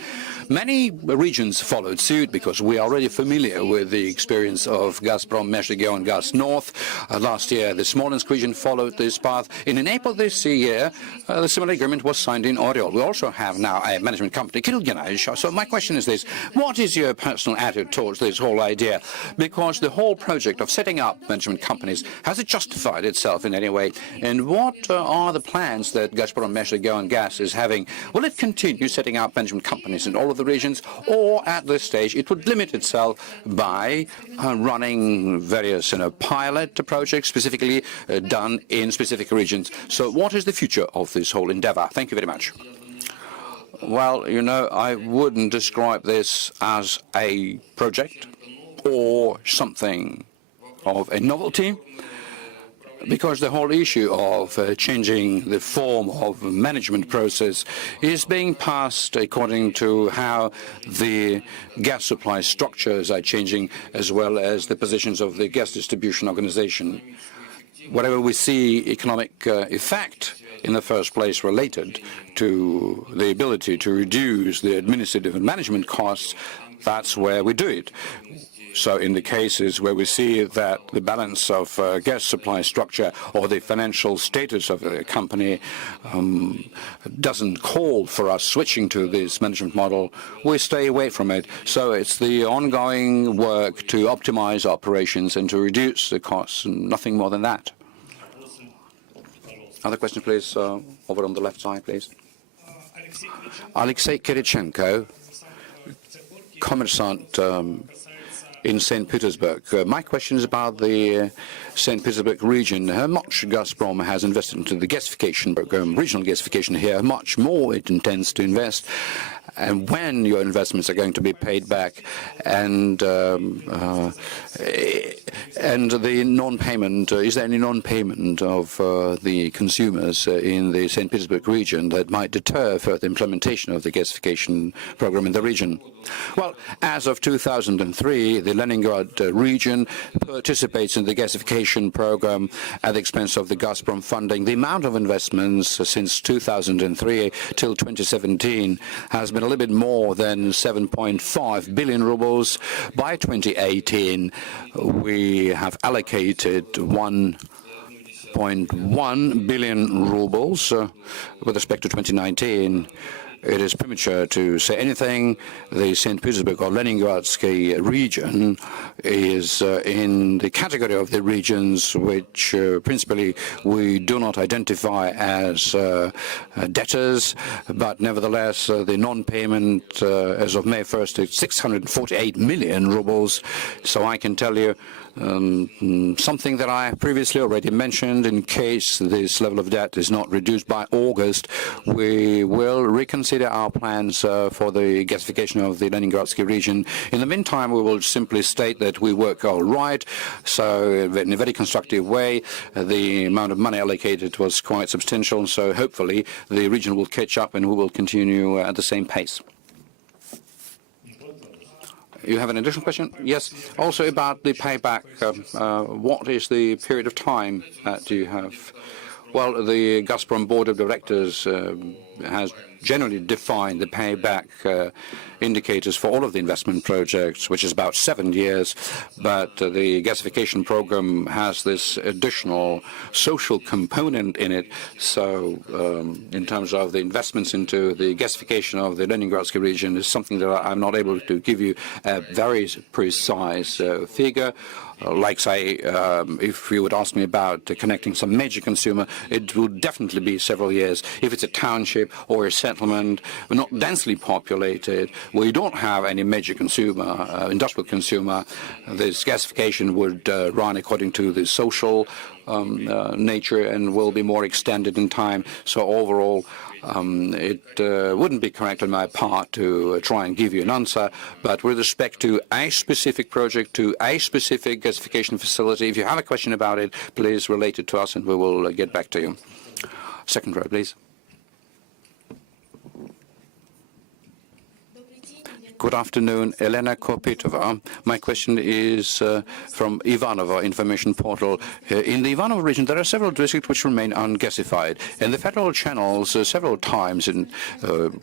Many regions followed suit because we are already familiar with the experience of Gazprom Межрегион Gas North. Last year, the Smolensk region followed this path. And in April this year, the similar agreement was signed in Oriol. We also have now a management company, Kilganaj. So my question is this: what is your personal attitude towards this whole idea? Because the whole project of setting up management companies, has it justified itself in any way? And what are the plans that Gazprom Межрегион Gas is having? Will it continue setting up management companies in all of the regions, or at this stage it would limit itself by running various pilot projects specifically done in specific regions? So what is the future of this whole endeavor? Thank you very much. Well, I wouldn't describe this as a project or something of a novelty, because the whole issue of changing the form of management process is being passed according to how the gas supply structures are changing, as well as the positions of the gas distribution organization. Whatever we see economic effect in the first place related to the ability to reduce the administrative and management costs, that's where we do it. So in the cases where we see that the balance of gas supply structure or the financial status of the company doesn't call for us switching to this management model, we stay away from it. So it's the ongoing work to optimize operations and to reduce the costs, and nothing more than that. Other question, please, over on the left side, please. Alexei Kirichenko, commerçant in St. Petersburg. My question is about the St. Petersburg region. How much Gazprom has invested into the gasification program, regional gasification here, how much more it intends to invest, and when your investments are going to be paid back, and the non-payment, is there any non-payment of the consumers in the St. Petersburg region that might deter further implementation of the gasification program in the region? Well, as of 2003, the Leningrad region participates in the gasification program at the expense of the Gazprom funding. The amount of investments since 2003 till 2017 has been a little bit more than 7.5 billion rubles. By 2018, we have allocated 1.1 billion rubles. With respect to 2019, it is premature to say anything. The St. Petersburg or Leningradsky region is in the category of the regions which principally we do not identify as debtors, but nevertheless the non-payment as of May 1st is 648 million rubles. So I can tell you something that I previously already mentioned: in case this level of debt is not reduced by August, we will reconsider our plans for the gasification of the Leningradsky region. In the meantime, we will simply state that we work all right, so in a very constructive way. The amount of money allocated was quite substantial, so hopefully the region will catch up and we will continue at the same pace. You have an additional question? Yes. Also about the payback, what is the period of time that you have? Well, the Gazprom board of directors has generally defined the payback indicators for all of the investment projects, which is about 7 years. But the gasification program has this additional social component in it. So in terms of the investments into the gasification of the Leningradsky region is something that I'm not able to give you a very precise figure. Like, say, if you would ask me about connecting some major consumer, it would definitely be several years. If it's a township or a settlement, not densely populated, where you don't have any major consumer, industrial consumer, this gasification would run according to the social nature and will be more extended in time. So overall, it wouldn't be correct on my part to try and give you an answer, but with respect to a specific project, to a specific gasification facility, if you have a question about it, please relate it to us and we will get back to you. Second row, please. Good afternoon, Elena Kopitova. My question is from Ivanovo Information Portal. In the Ivanovo region, there are several districts which remain ungasified. And the federal channels several times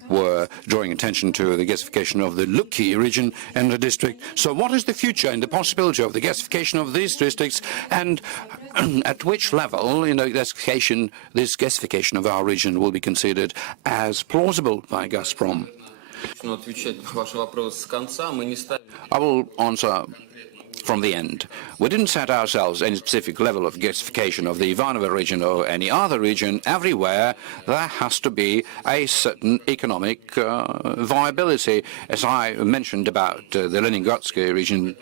were drawing attention to the gasification of the Luki region and the district. So what is the future and the possibility of the gasification of these districts? And at which level, this gasification of our region will be considered as plausible by Gazprom? I will answer from the end. We didn't set ourselves any specific level of gasification of the Ivanovo region or any other region. Everywhere there has to be a certain economic viability. As I mentioned about the Leningradsky region,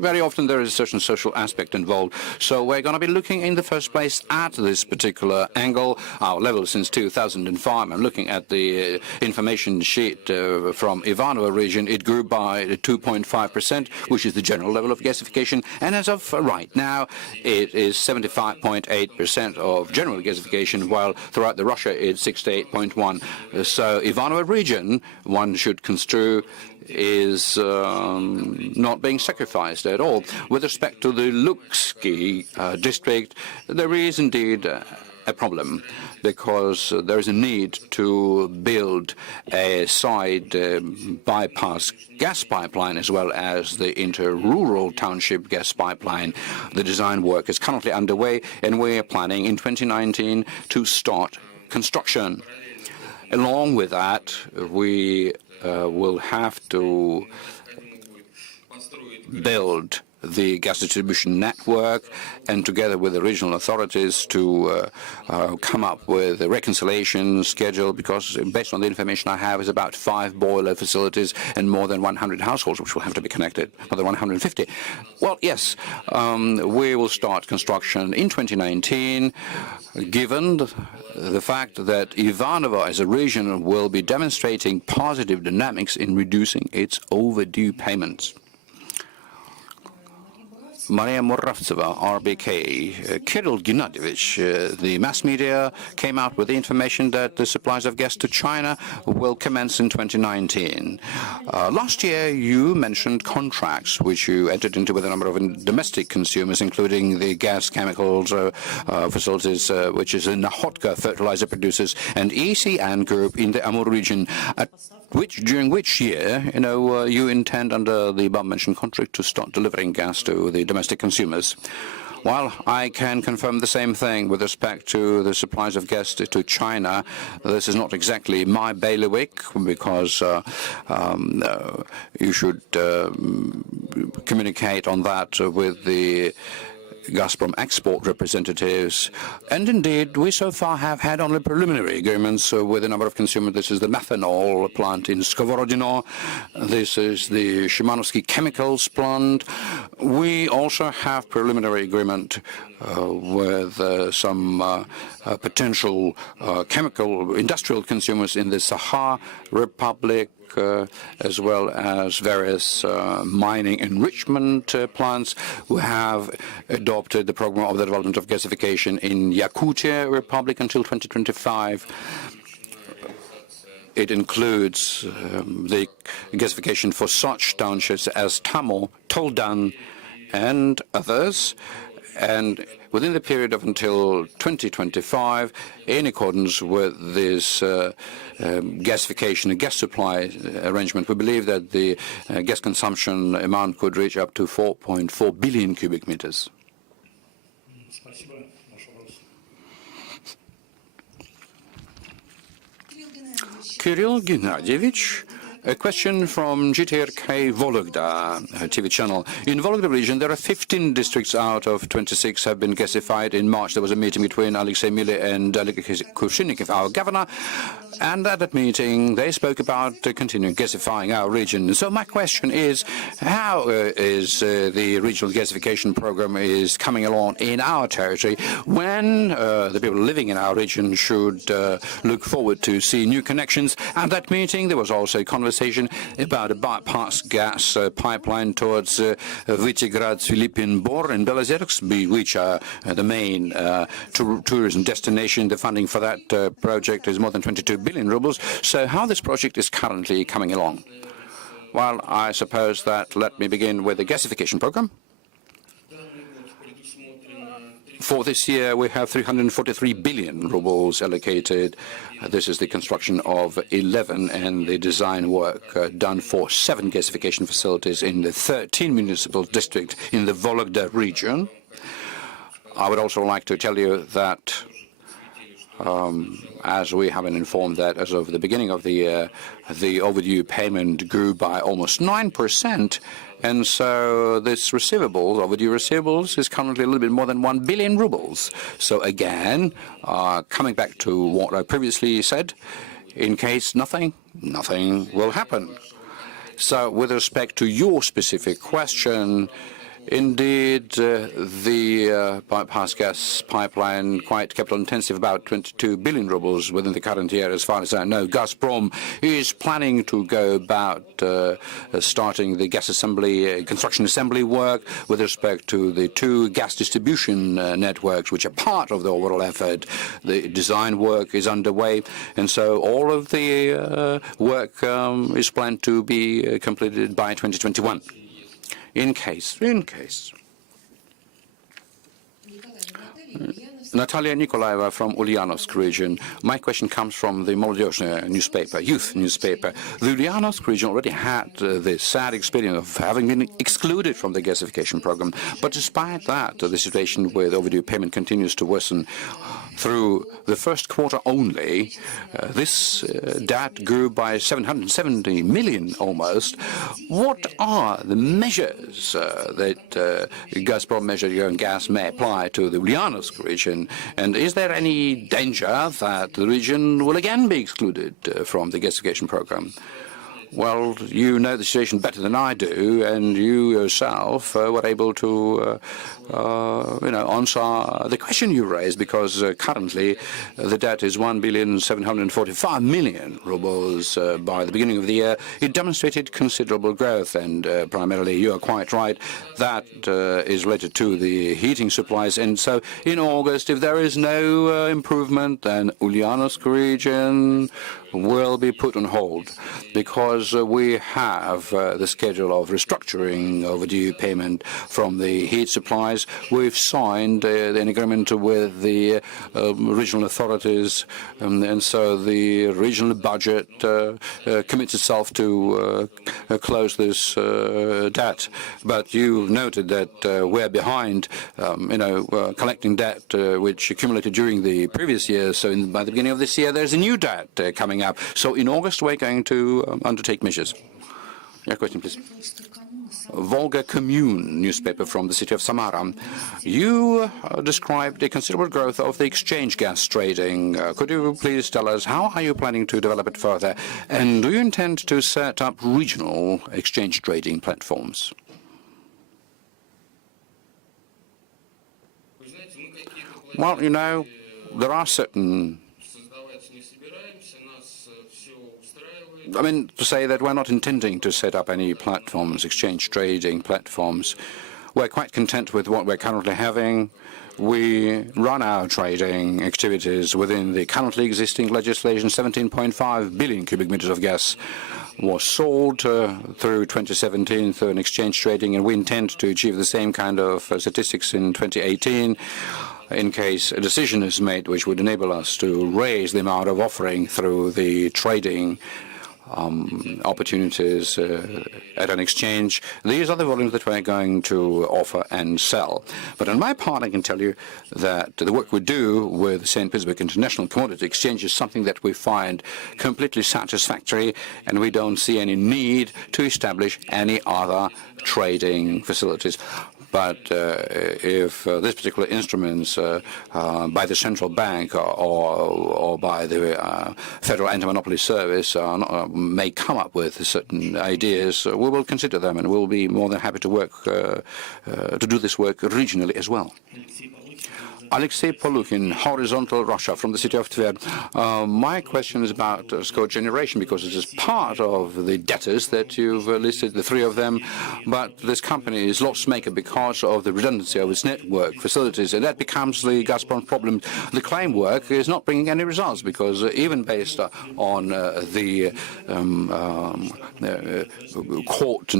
very often there is a certain social aspect involved. So we're going to be looking in the first place at this particular angle. Our level since 2005, I'm looking at the information sheet from Ivanovo region, it grew by 2.5%, which is the general level of gasification, and as of right now, it is 75.8% of general gasification, while throughout the Russia it's 68.1. So Ivanovo region, one should construe, is not being sacrificed at all. With respect to the Luksky district, there is indeed a problem, because there is a need to build a side bypass gas pipeline as well as the inter-rural township gas pipeline. The design work is currently underway, and we are planning in 2019 to start construction. Along with that, we will have to build the gas distribution network, and together with the regional authorities to come up with a reconciliation schedule, because based on the information I have is about 5 boiler facilities and more than 100 households which will have to be connected, more than 150. Well, yes, we will start construction in 2019, given the fact that Ivanovo as a region will be demonstrating positive dynamics in reducing its overdue payments. Maria Moravtseva, RBK. Kirill Gennadievich, the mass media came out with the information that the supplies of gas to China will commence in 2019. Last year, you mentioned contracts which you entered into with a number of domestic consumers, including the gas chemicals facilities, which is in Nahotka fertilizer producers, and ECN Group in the Amur region. During which year, you intend under the above-mentioned contract to start delivering gas to the domestic consumers? Well, I can confirm the same thing with respect to the supplies of gas to China. This is not exactly my bailiwick, because you should communicate on that with the Gazprom export representatives. And indeed, we so far have had only preliminary agreements with a number of consumers. This is the methanol plant in Skovorodino. This is the Shimanovsky chemicals plant. We also have preliminary agreement with some potential chemical industrial consumers in the Sakha Republic, as well as various mining enrichment plants who have adopted the program of the development of gasification in Yakutia Republic until 2025. It includes the gasification for such townships as Tamo, Toldan, and others. And within the period of until 2025, in accordance with this gasification and gas supply arrangement, we believe that the gas consumption amount could reach up to 4.4 billion cubic meters. Kirill Gennadievich. A question from GTRK Vologda TV channel. In Vologda region, there are 15 districts out of 26 have been gasified. In March, there was a meeting between Alexei Mily and Alexei Kushinikiv, our governor, and at that meeting, they spoke about continuing gasifying our region. So my question is, how is the regional gasification program is coming along in our territory, when the people living in our region should look forward to see new connections? At that meeting, there was also a conversation conversation about a bypass gas pipeline towards Visegrad, Philippine Bor, and Belozersk, which are the main tourism destination. The funding for that project is more than 22 billion rubles. So how this project is currently coming along? Well, I suppose that let me begin with the gasification program. For this year, we have 343 billion rubles allocated. This is the construction of 11 and the design work done for 7 gasification facilities in the 13 municipal districts in the Vologda region. I would also like to tell you that, as we have been informed that as of the beginning of the year, the overdue payment grew by almost 9%. And so this receivable, overdue receivables, is currently a little bit more than 1 billion rubles. So again, coming back to what I previously said, in case nothing will happen. So with respect to your specific question, indeed, the bypass gas pipeline, quite capital intensive, about 22 billion rubles within the current year, as far as I know. Gazprom is planning to go about starting the gas assembly, construction assembly work with respect to the 2 gas distribution networks, which are part of the overall effort. The design work is underway, and so all of the work is planned to be completed by 2021. In case. Natalia Nikolaeva from Ulyanovsk region. My question comes from the Molodezh newspaper, youth newspaper. The Ulyanovsk region already had the sad experience of having been excluded from the gasification program. But despite that, the situation with overdue payment continues to worsen. Through the first quarter only, this debt grew by 770 million almost. What are the measures that Gazprom Measure Gas may apply to the Ulyanovsk region? And is there any danger that the region will again be excluded from the gasification program? Well, you know the situation better than I do, and you yourself were able to, answer the question you raised, because currently the debt is 1,745 million rubles. By the beginning of the year, it demonstrated considerable growth, and primarily, you are quite right, that is related to the heating supplies. And so, in August, if there is no improvement, then Ulyanovsk region will be put on hold, because we have the schedule of restructuring overdue payment from the heat supplies. We've signed an agreement with the regional authorities, and so the regional budget commits itself to close this debt. But you noted that we're behind, collecting debt which accumulated during the previous year. So by the beginning of this year, there's a new debt coming up. So in August, we're going to undertake measures. Your question, please. Volga Commune newspaper from the city of Samara. You described a considerable growth of the exchange gas trading. Could you please tell us how are you planning to develop it further? And do you intend to set up regional exchange trading platforms? Well, there are certain... to say that we're not intending to set up any platforms, exchange trading platforms. We're quite content with what we're currently having. We run our trading activities within the currently existing legislation. 17.5 billion cubic meters of gas was sold through 2017 through an exchange trading, and we intend to achieve the same kind of statistics in 2018. In case a decision is made which would enable us to raise the amount of offering through the trading opportunities at an exchange. These are the volumes that we're going to offer and sell. But on my part, I can tell you that the work we do with St. Petersburg International Commodity Exchange is something that we find completely satisfactory, and we don't see any need to establish any other trading facilities. But if this particular instruments by the central bank or by the Federal Anti-Monopoly Service may come up with certain ideas, we will consider them, and we'll be more than happy to work to do this work regionally as well. Alexei Polukin, Horizontal Russia, from the city of Tver. My question is about cogeneration, because it is part of the debtors that you've listed, the three of them, but this company is loss-maker because of the redundancy of its network facilities, and that becomes the Gazprom problem. The claim work is not bringing any results, because even based on the court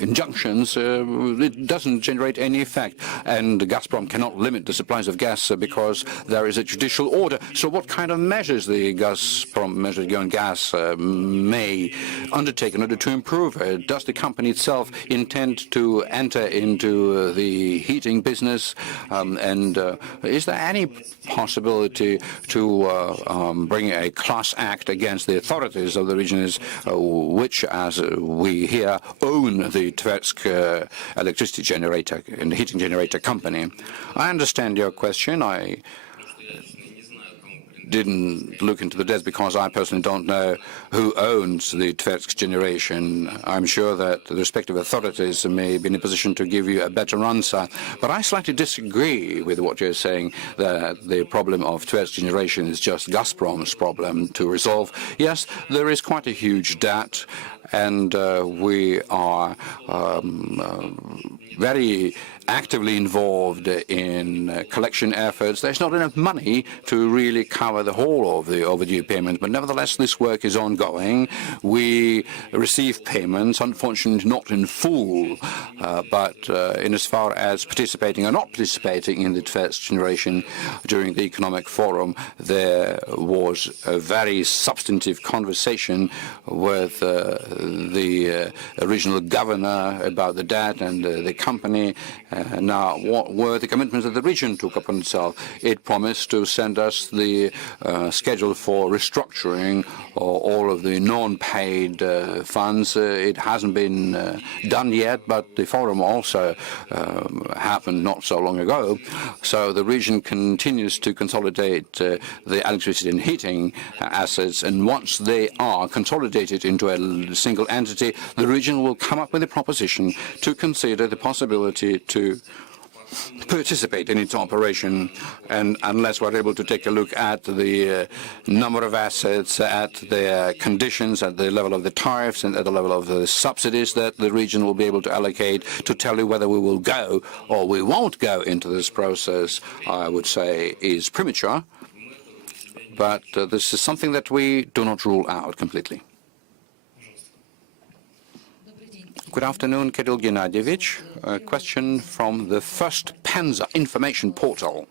injunctions, it doesn't generate any effect, and Gazprom cannot limit the supplies of gas because there is a judicial order. So what kind of measures the Gazprom measures on gas may undertake in order to improve it? Does the company itself intend to enter into the heating business? And is there any possibility to bring a class act against the authorities of the regions which, as we hear, own the Tversk electricity generator and heating generator company? I understand your question. I didn't look into the depths because I personally don't know who owns the Tversk generation. I'm sure that the respective authorities may be in a position to give you a better answer. But I slightly disagree with what you're saying, that the problem of Tversk generation is just Gazprom's problem to resolve. Yes, there is quite a huge debt, and we are very actively involved in collection efforts. There's not enough money to really cover the whole of the overdue payments, but nevertheless this work is ongoing. We receive payments, unfortunately not in full, but in as far as participating or not participating in the Tversk generation during the economic forum, there was a very substantive conversation with the regional governor about the debt and the company. Now, what were the commitments that the region took upon itself? It promised to send us the schedule for restructuring all of the non-paid funds. It hasn't been done yet, but the forum also happened not so long ago. So the region continues to consolidate the electricity and heating assets, and once they are consolidated into a single entity, the region will come up with a proposition to consider the possibility to participate in its operation. And unless we're able to take a look at the number of assets, at their conditions, at the level of the tariffs, and at the level of the subsidies that the region will be able to allocate, to tell you whether we will go or we won't go into this process, I would say is premature. But this is something that we do not rule out completely. Good afternoon, Kirill Gennadievich. A question from the First Panzer information portal.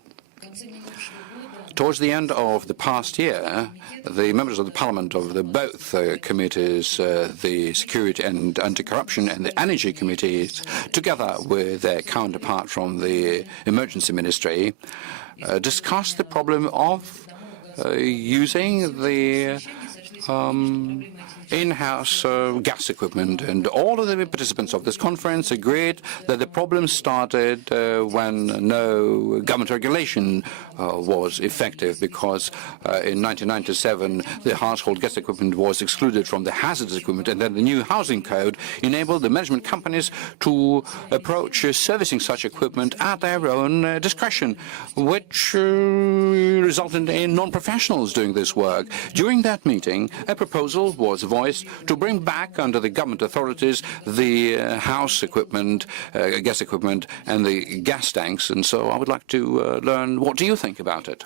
Towards the end of the past year, the members of the parliament of both committees, the Security and Anti-Corruption and the Energy committees, together with their counterpart from the Emergency Ministry, discussed the problem of using the in-house gas equipment, and all of the participants of this conference agreed that the problem started when no government regulation was effective, because in 1997 the household gas equipment was excluded from the hazardous equipment, and then the new housing code enabled the management companies to approach servicing such equipment at their own discretion, which resulted in non-professionals doing this work. During that meeting, a proposal was voiced to bring back under the government authorities the house equipment, gas equipment, and the gas tanks. And so I would like to learn, what do you think about it?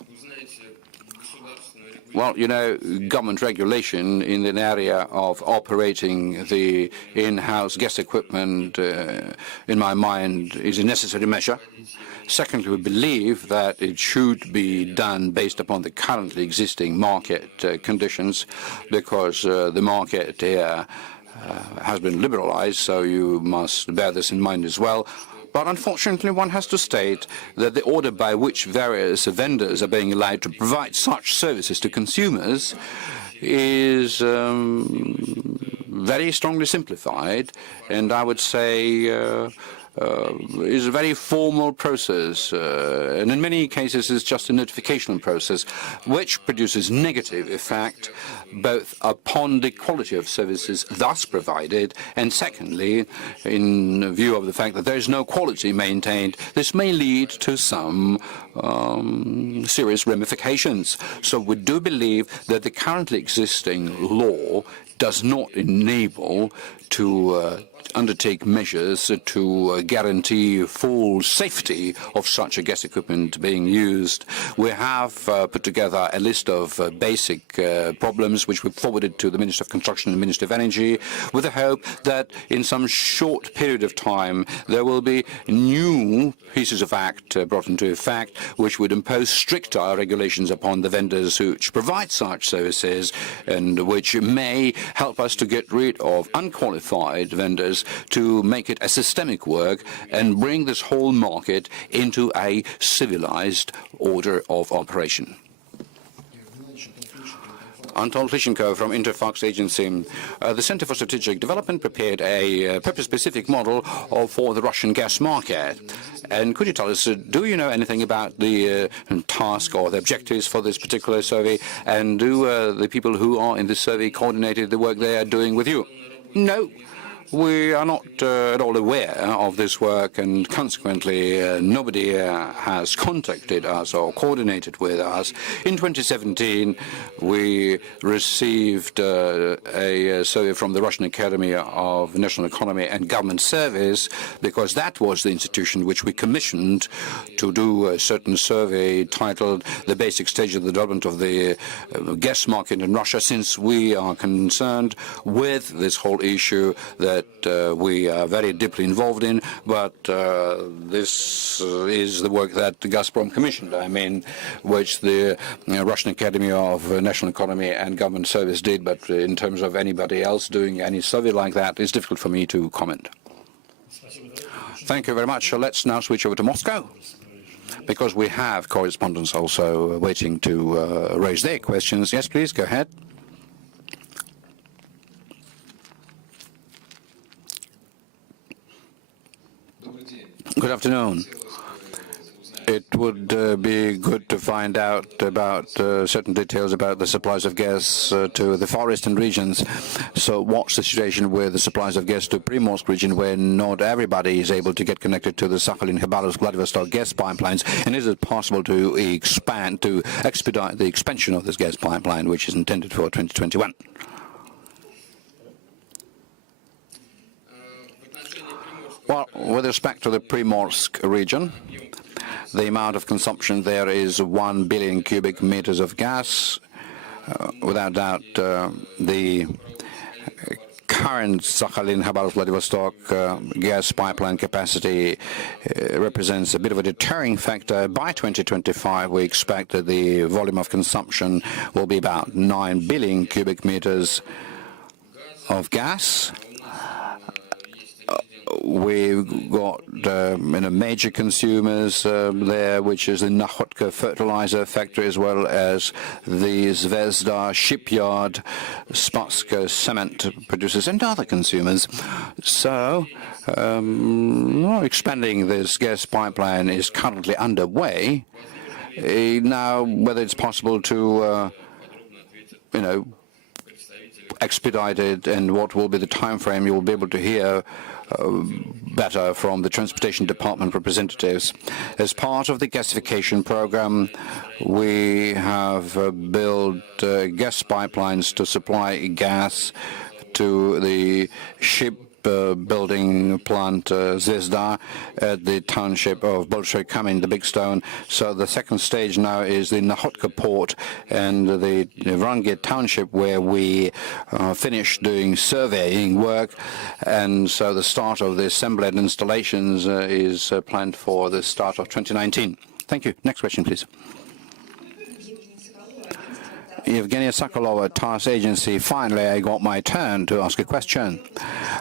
Well, you know, government regulation in an area of operating the in-house gas equipment, in my mind, is a necessary measure. Secondly, we believe that it should be done based upon the currently existing market conditions, because the market here has been liberalized, so you must bear this in mind as well. But unfortunately, one has to state that the order by which various vendors are being allowed to provide such services to consumers is very strongly simplified, and I would say is a very formal process, and in many cases is just a notification process, which produces negative effect both upon the quality of services thus provided, and secondly, in view of the fact that there is no quality maintained, this may lead to some serious ramifications. So we do believe that the currently existing law does not enable to undertake measures to guarantee full safety of such a gas equipment being used. We have put together a list of basic problems which we forwarded to the Minister of Construction and Minister of Energy with the hope that in some short period of time there will be new pieces of act brought into effect which would impose stricter regulations upon the vendors which provide such services and which may help us to get rid of unqualified vendors to make it a systemic work and bring this whole market into a civilized order of operation. Anton Klishenko from Interfax Agency. The Center for Strategic Development prepared a purpose-specific model for the Russian gas market. And could you tell us, do you know anything about the task or the objectives for this particular survey? And do the people who are in this survey coordinated the work they are doing with you? No. We are not at all aware of this work, and consequently nobody has contacted us or coordinated with us. In 2017, we received a survey from the Russian Academy of National Economy and Government Service, because that was the institution which we commissioned to do a certain survey titled The Basic Stage of the Development of the Gas Market in Russia, since we are concerned with this whole issue that we are very deeply involved in, but this is the work that Gazprom commissioned, which the Russian Academy of National Economy and Government Service did, but in terms of anybody else doing any survey like that, it's difficult for me to comment. Thank you very much. Let's now switch over to Moscow, because we have correspondents also waiting to raise their questions. Yes, please, go ahead. Good afternoon. It would be good to find out about certain details about the supplies of gas to the Far Eastern regions. So what's the situation with the supplies of gas to Primorsk region, where not everybody is able to get connected to the Sakhalin, Khabarovsk, Vladivostok gas pipelines? And is it possible to expedite the expansion of this gas pipeline, which is intended for 2021? Well, with respect to the Primorsk region, the amount of consumption there is 1 billion cubic meters of gas. Without doubt, the current Sakhalin, Khabarovsk, Vladivostok gas pipeline capacity represents a bit of a deterring factor. By 2025, we expect that the volume of consumption will be about 9 billion cubic meters of gas. We've got major consumers there, which is the Nakhotka fertilizer factory, as well as the Zvezda shipyard, Spasska cement producers, and other consumers. So, expanding this gas pipeline is currently underway. Now, whether it's possible to, expedite it and what will be the time frame, you will be able to hear better from the Transportation Department representatives. As part of the gasification program, we have built gas pipelines to supply gas to the shipbuilding plant Zvezda at the township of Bolshoi Kamen, the Big Stone. So the second stage now is the Nakhotka port and the Vrange township, where we finished doing surveying work, and so the start of the assembly and installations is planned for the start of 2019. Thank you. Next question, please. Evgenia Sokolova, TASS agency. Finally, I got my turn to ask a question.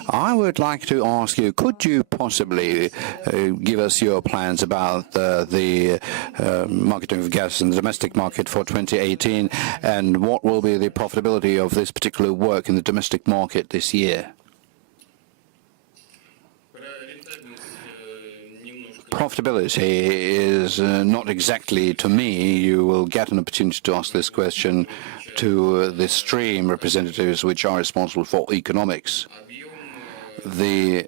I would like to ask you, could you possibly give us your plans about the marketing of gas in the domestic market for 2018, and what will be the profitability of this particular work in the domestic market this year? profitability is not exactly to me. You will get an opportunity to ask this question to the stream representatives which are responsible for economics. The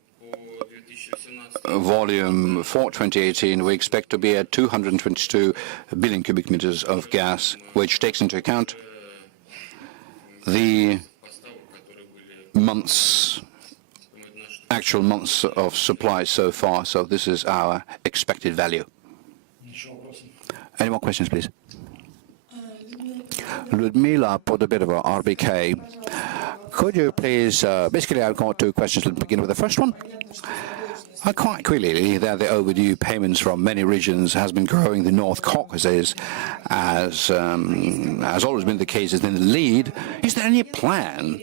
volume for 2018, we expect to be at 222 billion cubic meters of gas, which takes into account the actual months of supply so far. So this is our expected value. Any more questions, please? Ludmila Podobedova, RBK. Could you please, basically I've got two questions. Let's begin with the first one. Quite clearly, that the overdue payments from many regions has been growing. The North Caucasus, as has always been the case, is in the lead. Is there any plan?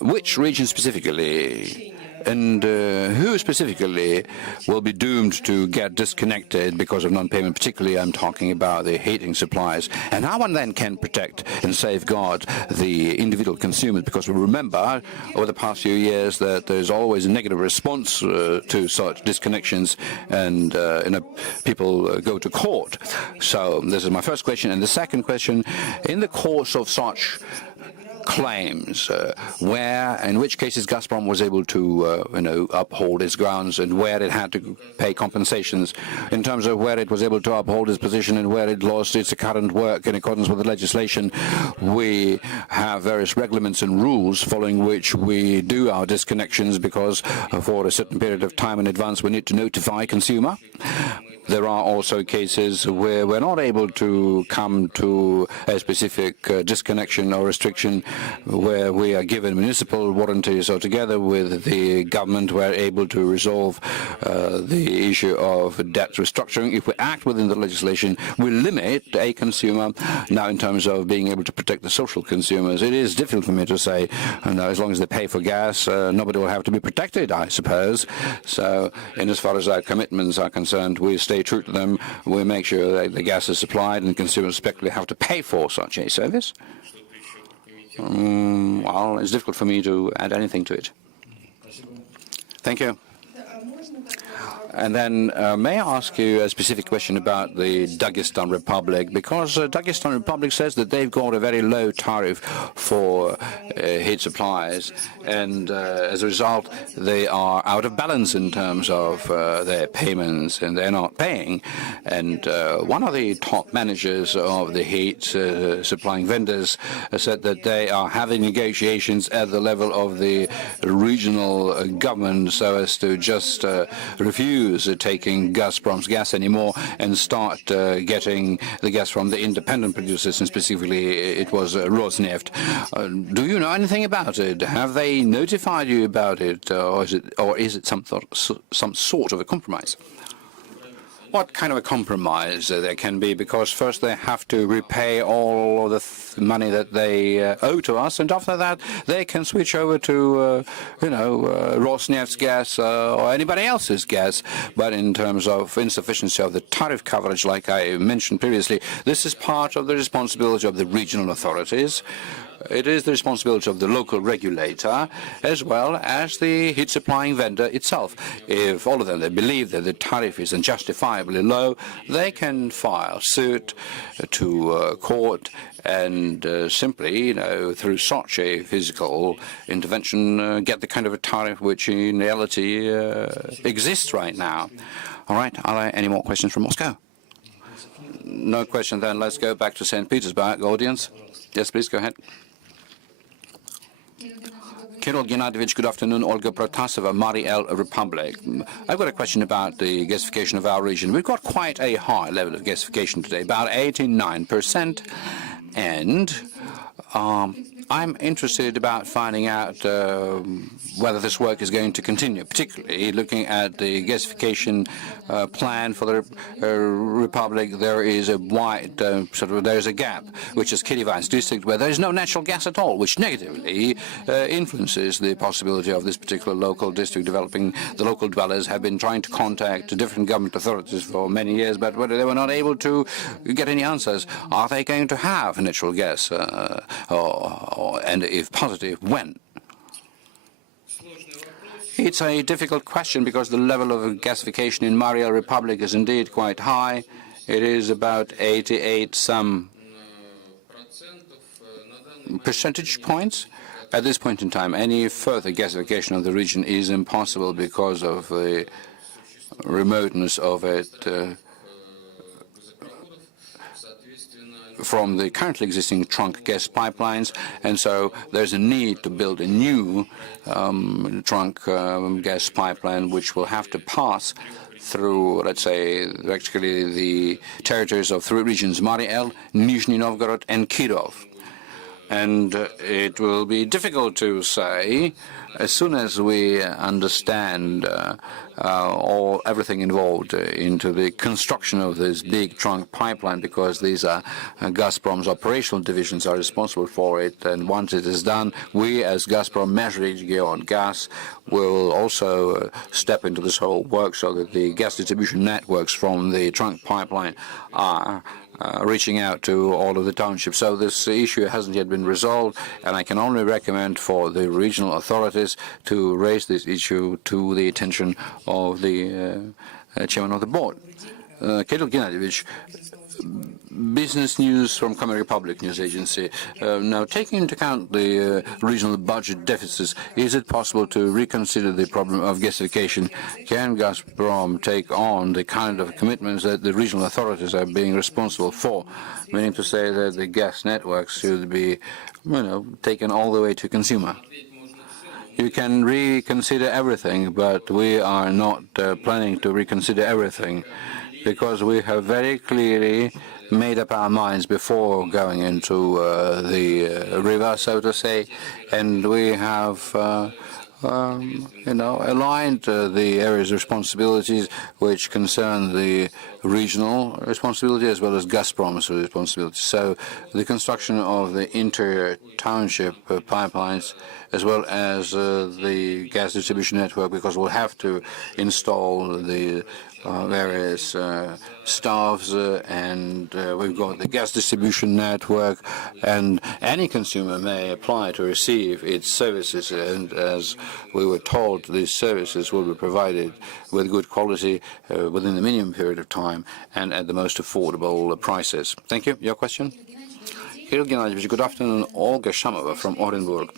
Which region specifically? And who specifically will be doomed to get disconnected because of non-payment? Particularly, I'm talking about the heating supplies. And how one then can protect and safeguard the individual consumers? Because we remember over the past few years that there's always a negative response to such disconnections, and people go to court. So this is my first question. And the second question: in the course of such claims, where, in which cases, Gazprom was able to, uphold its grounds, and where it had to pay compensations, in terms of where it was able to uphold its position and where it lost its current work in accordance with the legislation. We have various regulations and rules following which we do our disconnections, because for a certain period of time in advance we need to notify consumer. There are also cases where we're not able to come to a specific disconnection or restriction, where we are given municipal warranties, or together with the government we're able to resolve the issue of debt restructuring. If we act within the legislation, we limit a consumer. Now, in terms of being able to protect the social consumers, it is difficult for me to say, as long as they pay for gas, nobody will have to be protected, I suppose. So, in as far as our commitments are concerned, we stay true to them. We make sure that the gas is supplied and consumers respectively have to pay for such a service. Well, it's difficult for me to add anything to it. Thank you. And then may I ask you a specific question about the Dagestan Republic? Because Dagestan Republic says that they've got a very low tariff for heat supplies, and as a result, they are out of balance in terms of their payments, and they're not paying. And one of the top managers of the heat supplying vendors said that they are having negotiations at the level of the regional government so as to just refuse taking Gazprom's gas anymore and start getting the gas from the independent producers, and specifically it was Rosneft. Do you know anything about it? Have they notified you about it, or is it some sort of a compromise? What kind of a compromise there can be? Because first they have to repay all of the money that they owe to us, and after that they can switch over to, Rosneft's gas or anybody else's gas. But in terms of insufficiency of the tariff coverage, like I mentioned previously, this is part of the responsibility of the regional authorities. It is the responsibility of the local regulator as well as the heat supplying vendor itself. If all of them, they believe that the tariff is unjustifiably low, they can file suit to court, and simply, through such a physical intervention, get the kind of a tariff which in reality exists right now. All right, are there any more questions from Moscow? No question, then let's go back to St. Petersburg, audience. Yes, please, go ahead. Kirill Gennadievich, good afternoon. Olga Protasova, Mariel Republic. I've got a question about the gasification of our region. We've got quite a high level of gasification today, about 89%, and I'm interested about finding out whether this work is going to continue, particularly looking at the gasification plan for the Republic. There is a wide, there's a gap, which is Kirivan's district, where there is no natural gas at all, which negatively influences the possibility of this particular local district developing. The local dwellers have been trying to contact different government authorities for many years, but they were not able to get any answers. Are they going to have natural gas, and if positive, when? It's a difficult question because the level of gasification in Mariel Republic is indeed quite high. It is about 88 some percentage points. At this point in time, any further gasification of the region is impossible because of the remoteness of it from the currently existing trunk gas pipelines, and so there's a need to build a new trunk gas pipeline which will have to pass through, let's say, actually the territories of three regions: Mariel, Nizhny Novgorod, and Kirov. And it will be difficult to say, as soon as we understand everything involved into the construction of this big trunk pipeline, because these are Gazprom's operational divisions are responsible for it. And once it is done, we as Gazprom Межречье on gas will also step into this whole work so that the gas distribution networks from the trunk pipeline are reaching out to all of the townships. So this issue hasn't yet been resolved, and I can only recommend for the regional authorities to raise this issue to the attention of the chairman of the board. Kirill Gennadievich, business news from Common Republic News Agency. Now, taking into account the regional budget deficits, is it possible to reconsider the problem of gasification? Can Gazprom take on the kind of commitments that the regional authorities are being responsible for? Meaning to say that the gas networks should be, taken all the way to consumer. You can reconsider everything, but we are not planning to reconsider everything, because we have very clearly made up our minds before going into the river, so to say, and we have aligned the areas of responsibilities which concern the regional responsibility as well as Gazprom's responsibility. So the construction of the inter-township pipelines as well as the gas distribution network, because we'll have to install the various staffs, and we've got the gas distribution network, and any consumer may apply to receive its services, and as we were told, these services will be provided with good quality within the minimum period of time and at the most affordable prices. Thank you. Your question? Kirill Gennadievich, good afternoon. Olga Shamova from Orenburg.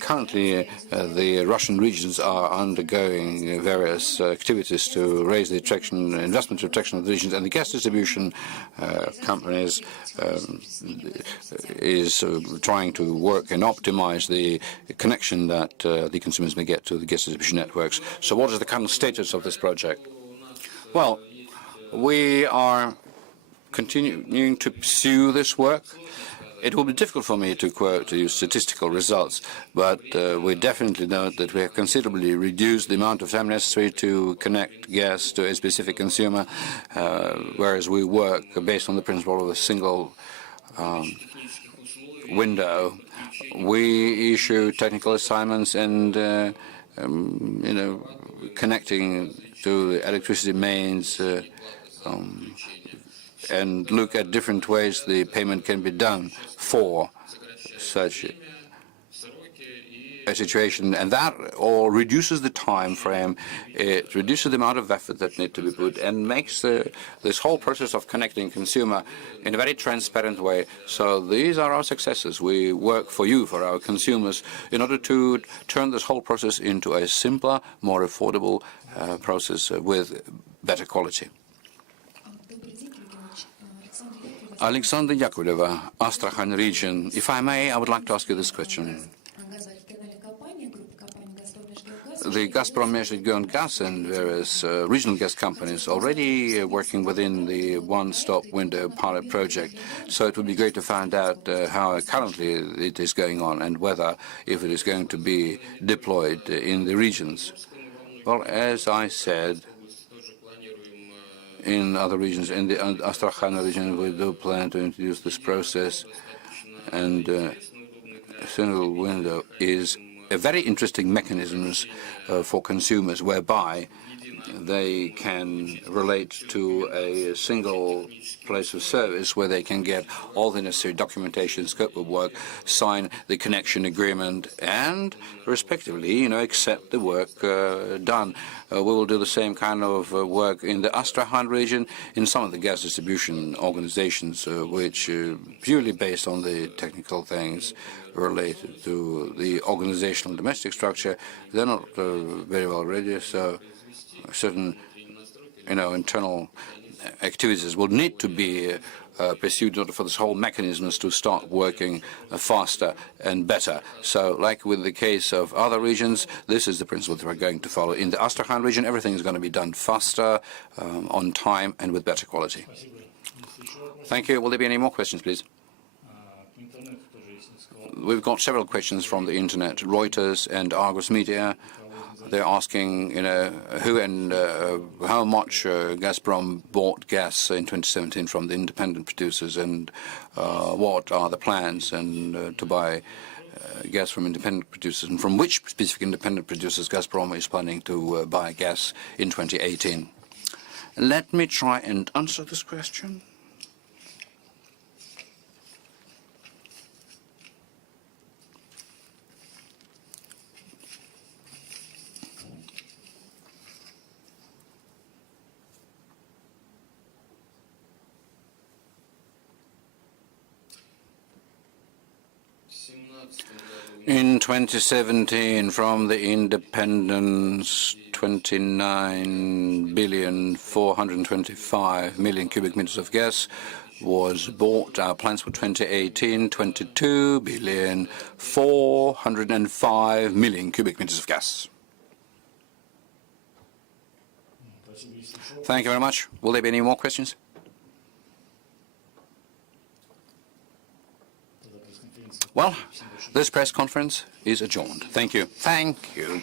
Currently, the Russian regions are undergoing various activities to raise the investment attraction of the regions, and the gas distribution companies is trying to work and optimize the connection that the consumers may get to the gas distribution networks. So what is the current status of this project? Well, we are continuing to pursue this work. It will be difficult for me to quote you statistical results, but we definitely know that we have considerably reduced the amount of time necessary to connect gas to a specific consumer, whereas we work based on the principle of a single window. We issue technical assignments and, connecting to the electricity mains and look at different ways the payment can be done for such a situation, and that all reduces the time frame, it reduces the amount of effort that need to be put, and makes this whole process of connecting consumer in a very transparent way. So these are our successes. We work for you, for our consumers, in order to turn this whole process into a simpler, more affordable process with better quality. Alexander Yakovleva, Astrakhan region. If I may, I would like to ask you this question. The Gazprom Межречье gas and various regional gas companies already working within the one-stop window pilot project. So it would be great to find out how currently it is going on and whether if it is going to be deployed in the regions. Well, as I said, in other regions, in the Astrakhan region, we do plan to introduce this process, and single window is a very interesting mechanism for consumers, whereby they can relate to a single place of service where they can get all the necessary documentation, scope of work, sign the connection agreement, and respectively, accept the work done. We will do the same kind of work in the Astrakhan region, in some of the gas distribution organizations, which purely based on the technical things related to the organizational domestic structure, they're not very well ready, so certain internal activities will need to be pursued in order for this whole mechanisms to start working faster and better. So, like with the case of other regions, this is the principle that we're going to follow. In the Astrakhan region, everything is going to be done faster, on time, and with better quality. Thank you. Will there be any more questions, please? We've got several questions from the internet. Reuters and Argus Media. They're asking, who and how much Gazprom bought gas in 2017 from the independent producers, and what are the plans and to buy gas from independent producers, and from which specific independent producers Gazprom is planning to buy gas in 2018. Let me try and answer this question. In 2017, from the independents, 29,425,000,000 cubic meters of gas was bought. Our plans for 2018, 22,405,000,000 cubic meters of gas. Thank you very much. Will there be any more questions? Well, this press conference is adjourned. Thank you. Thank you.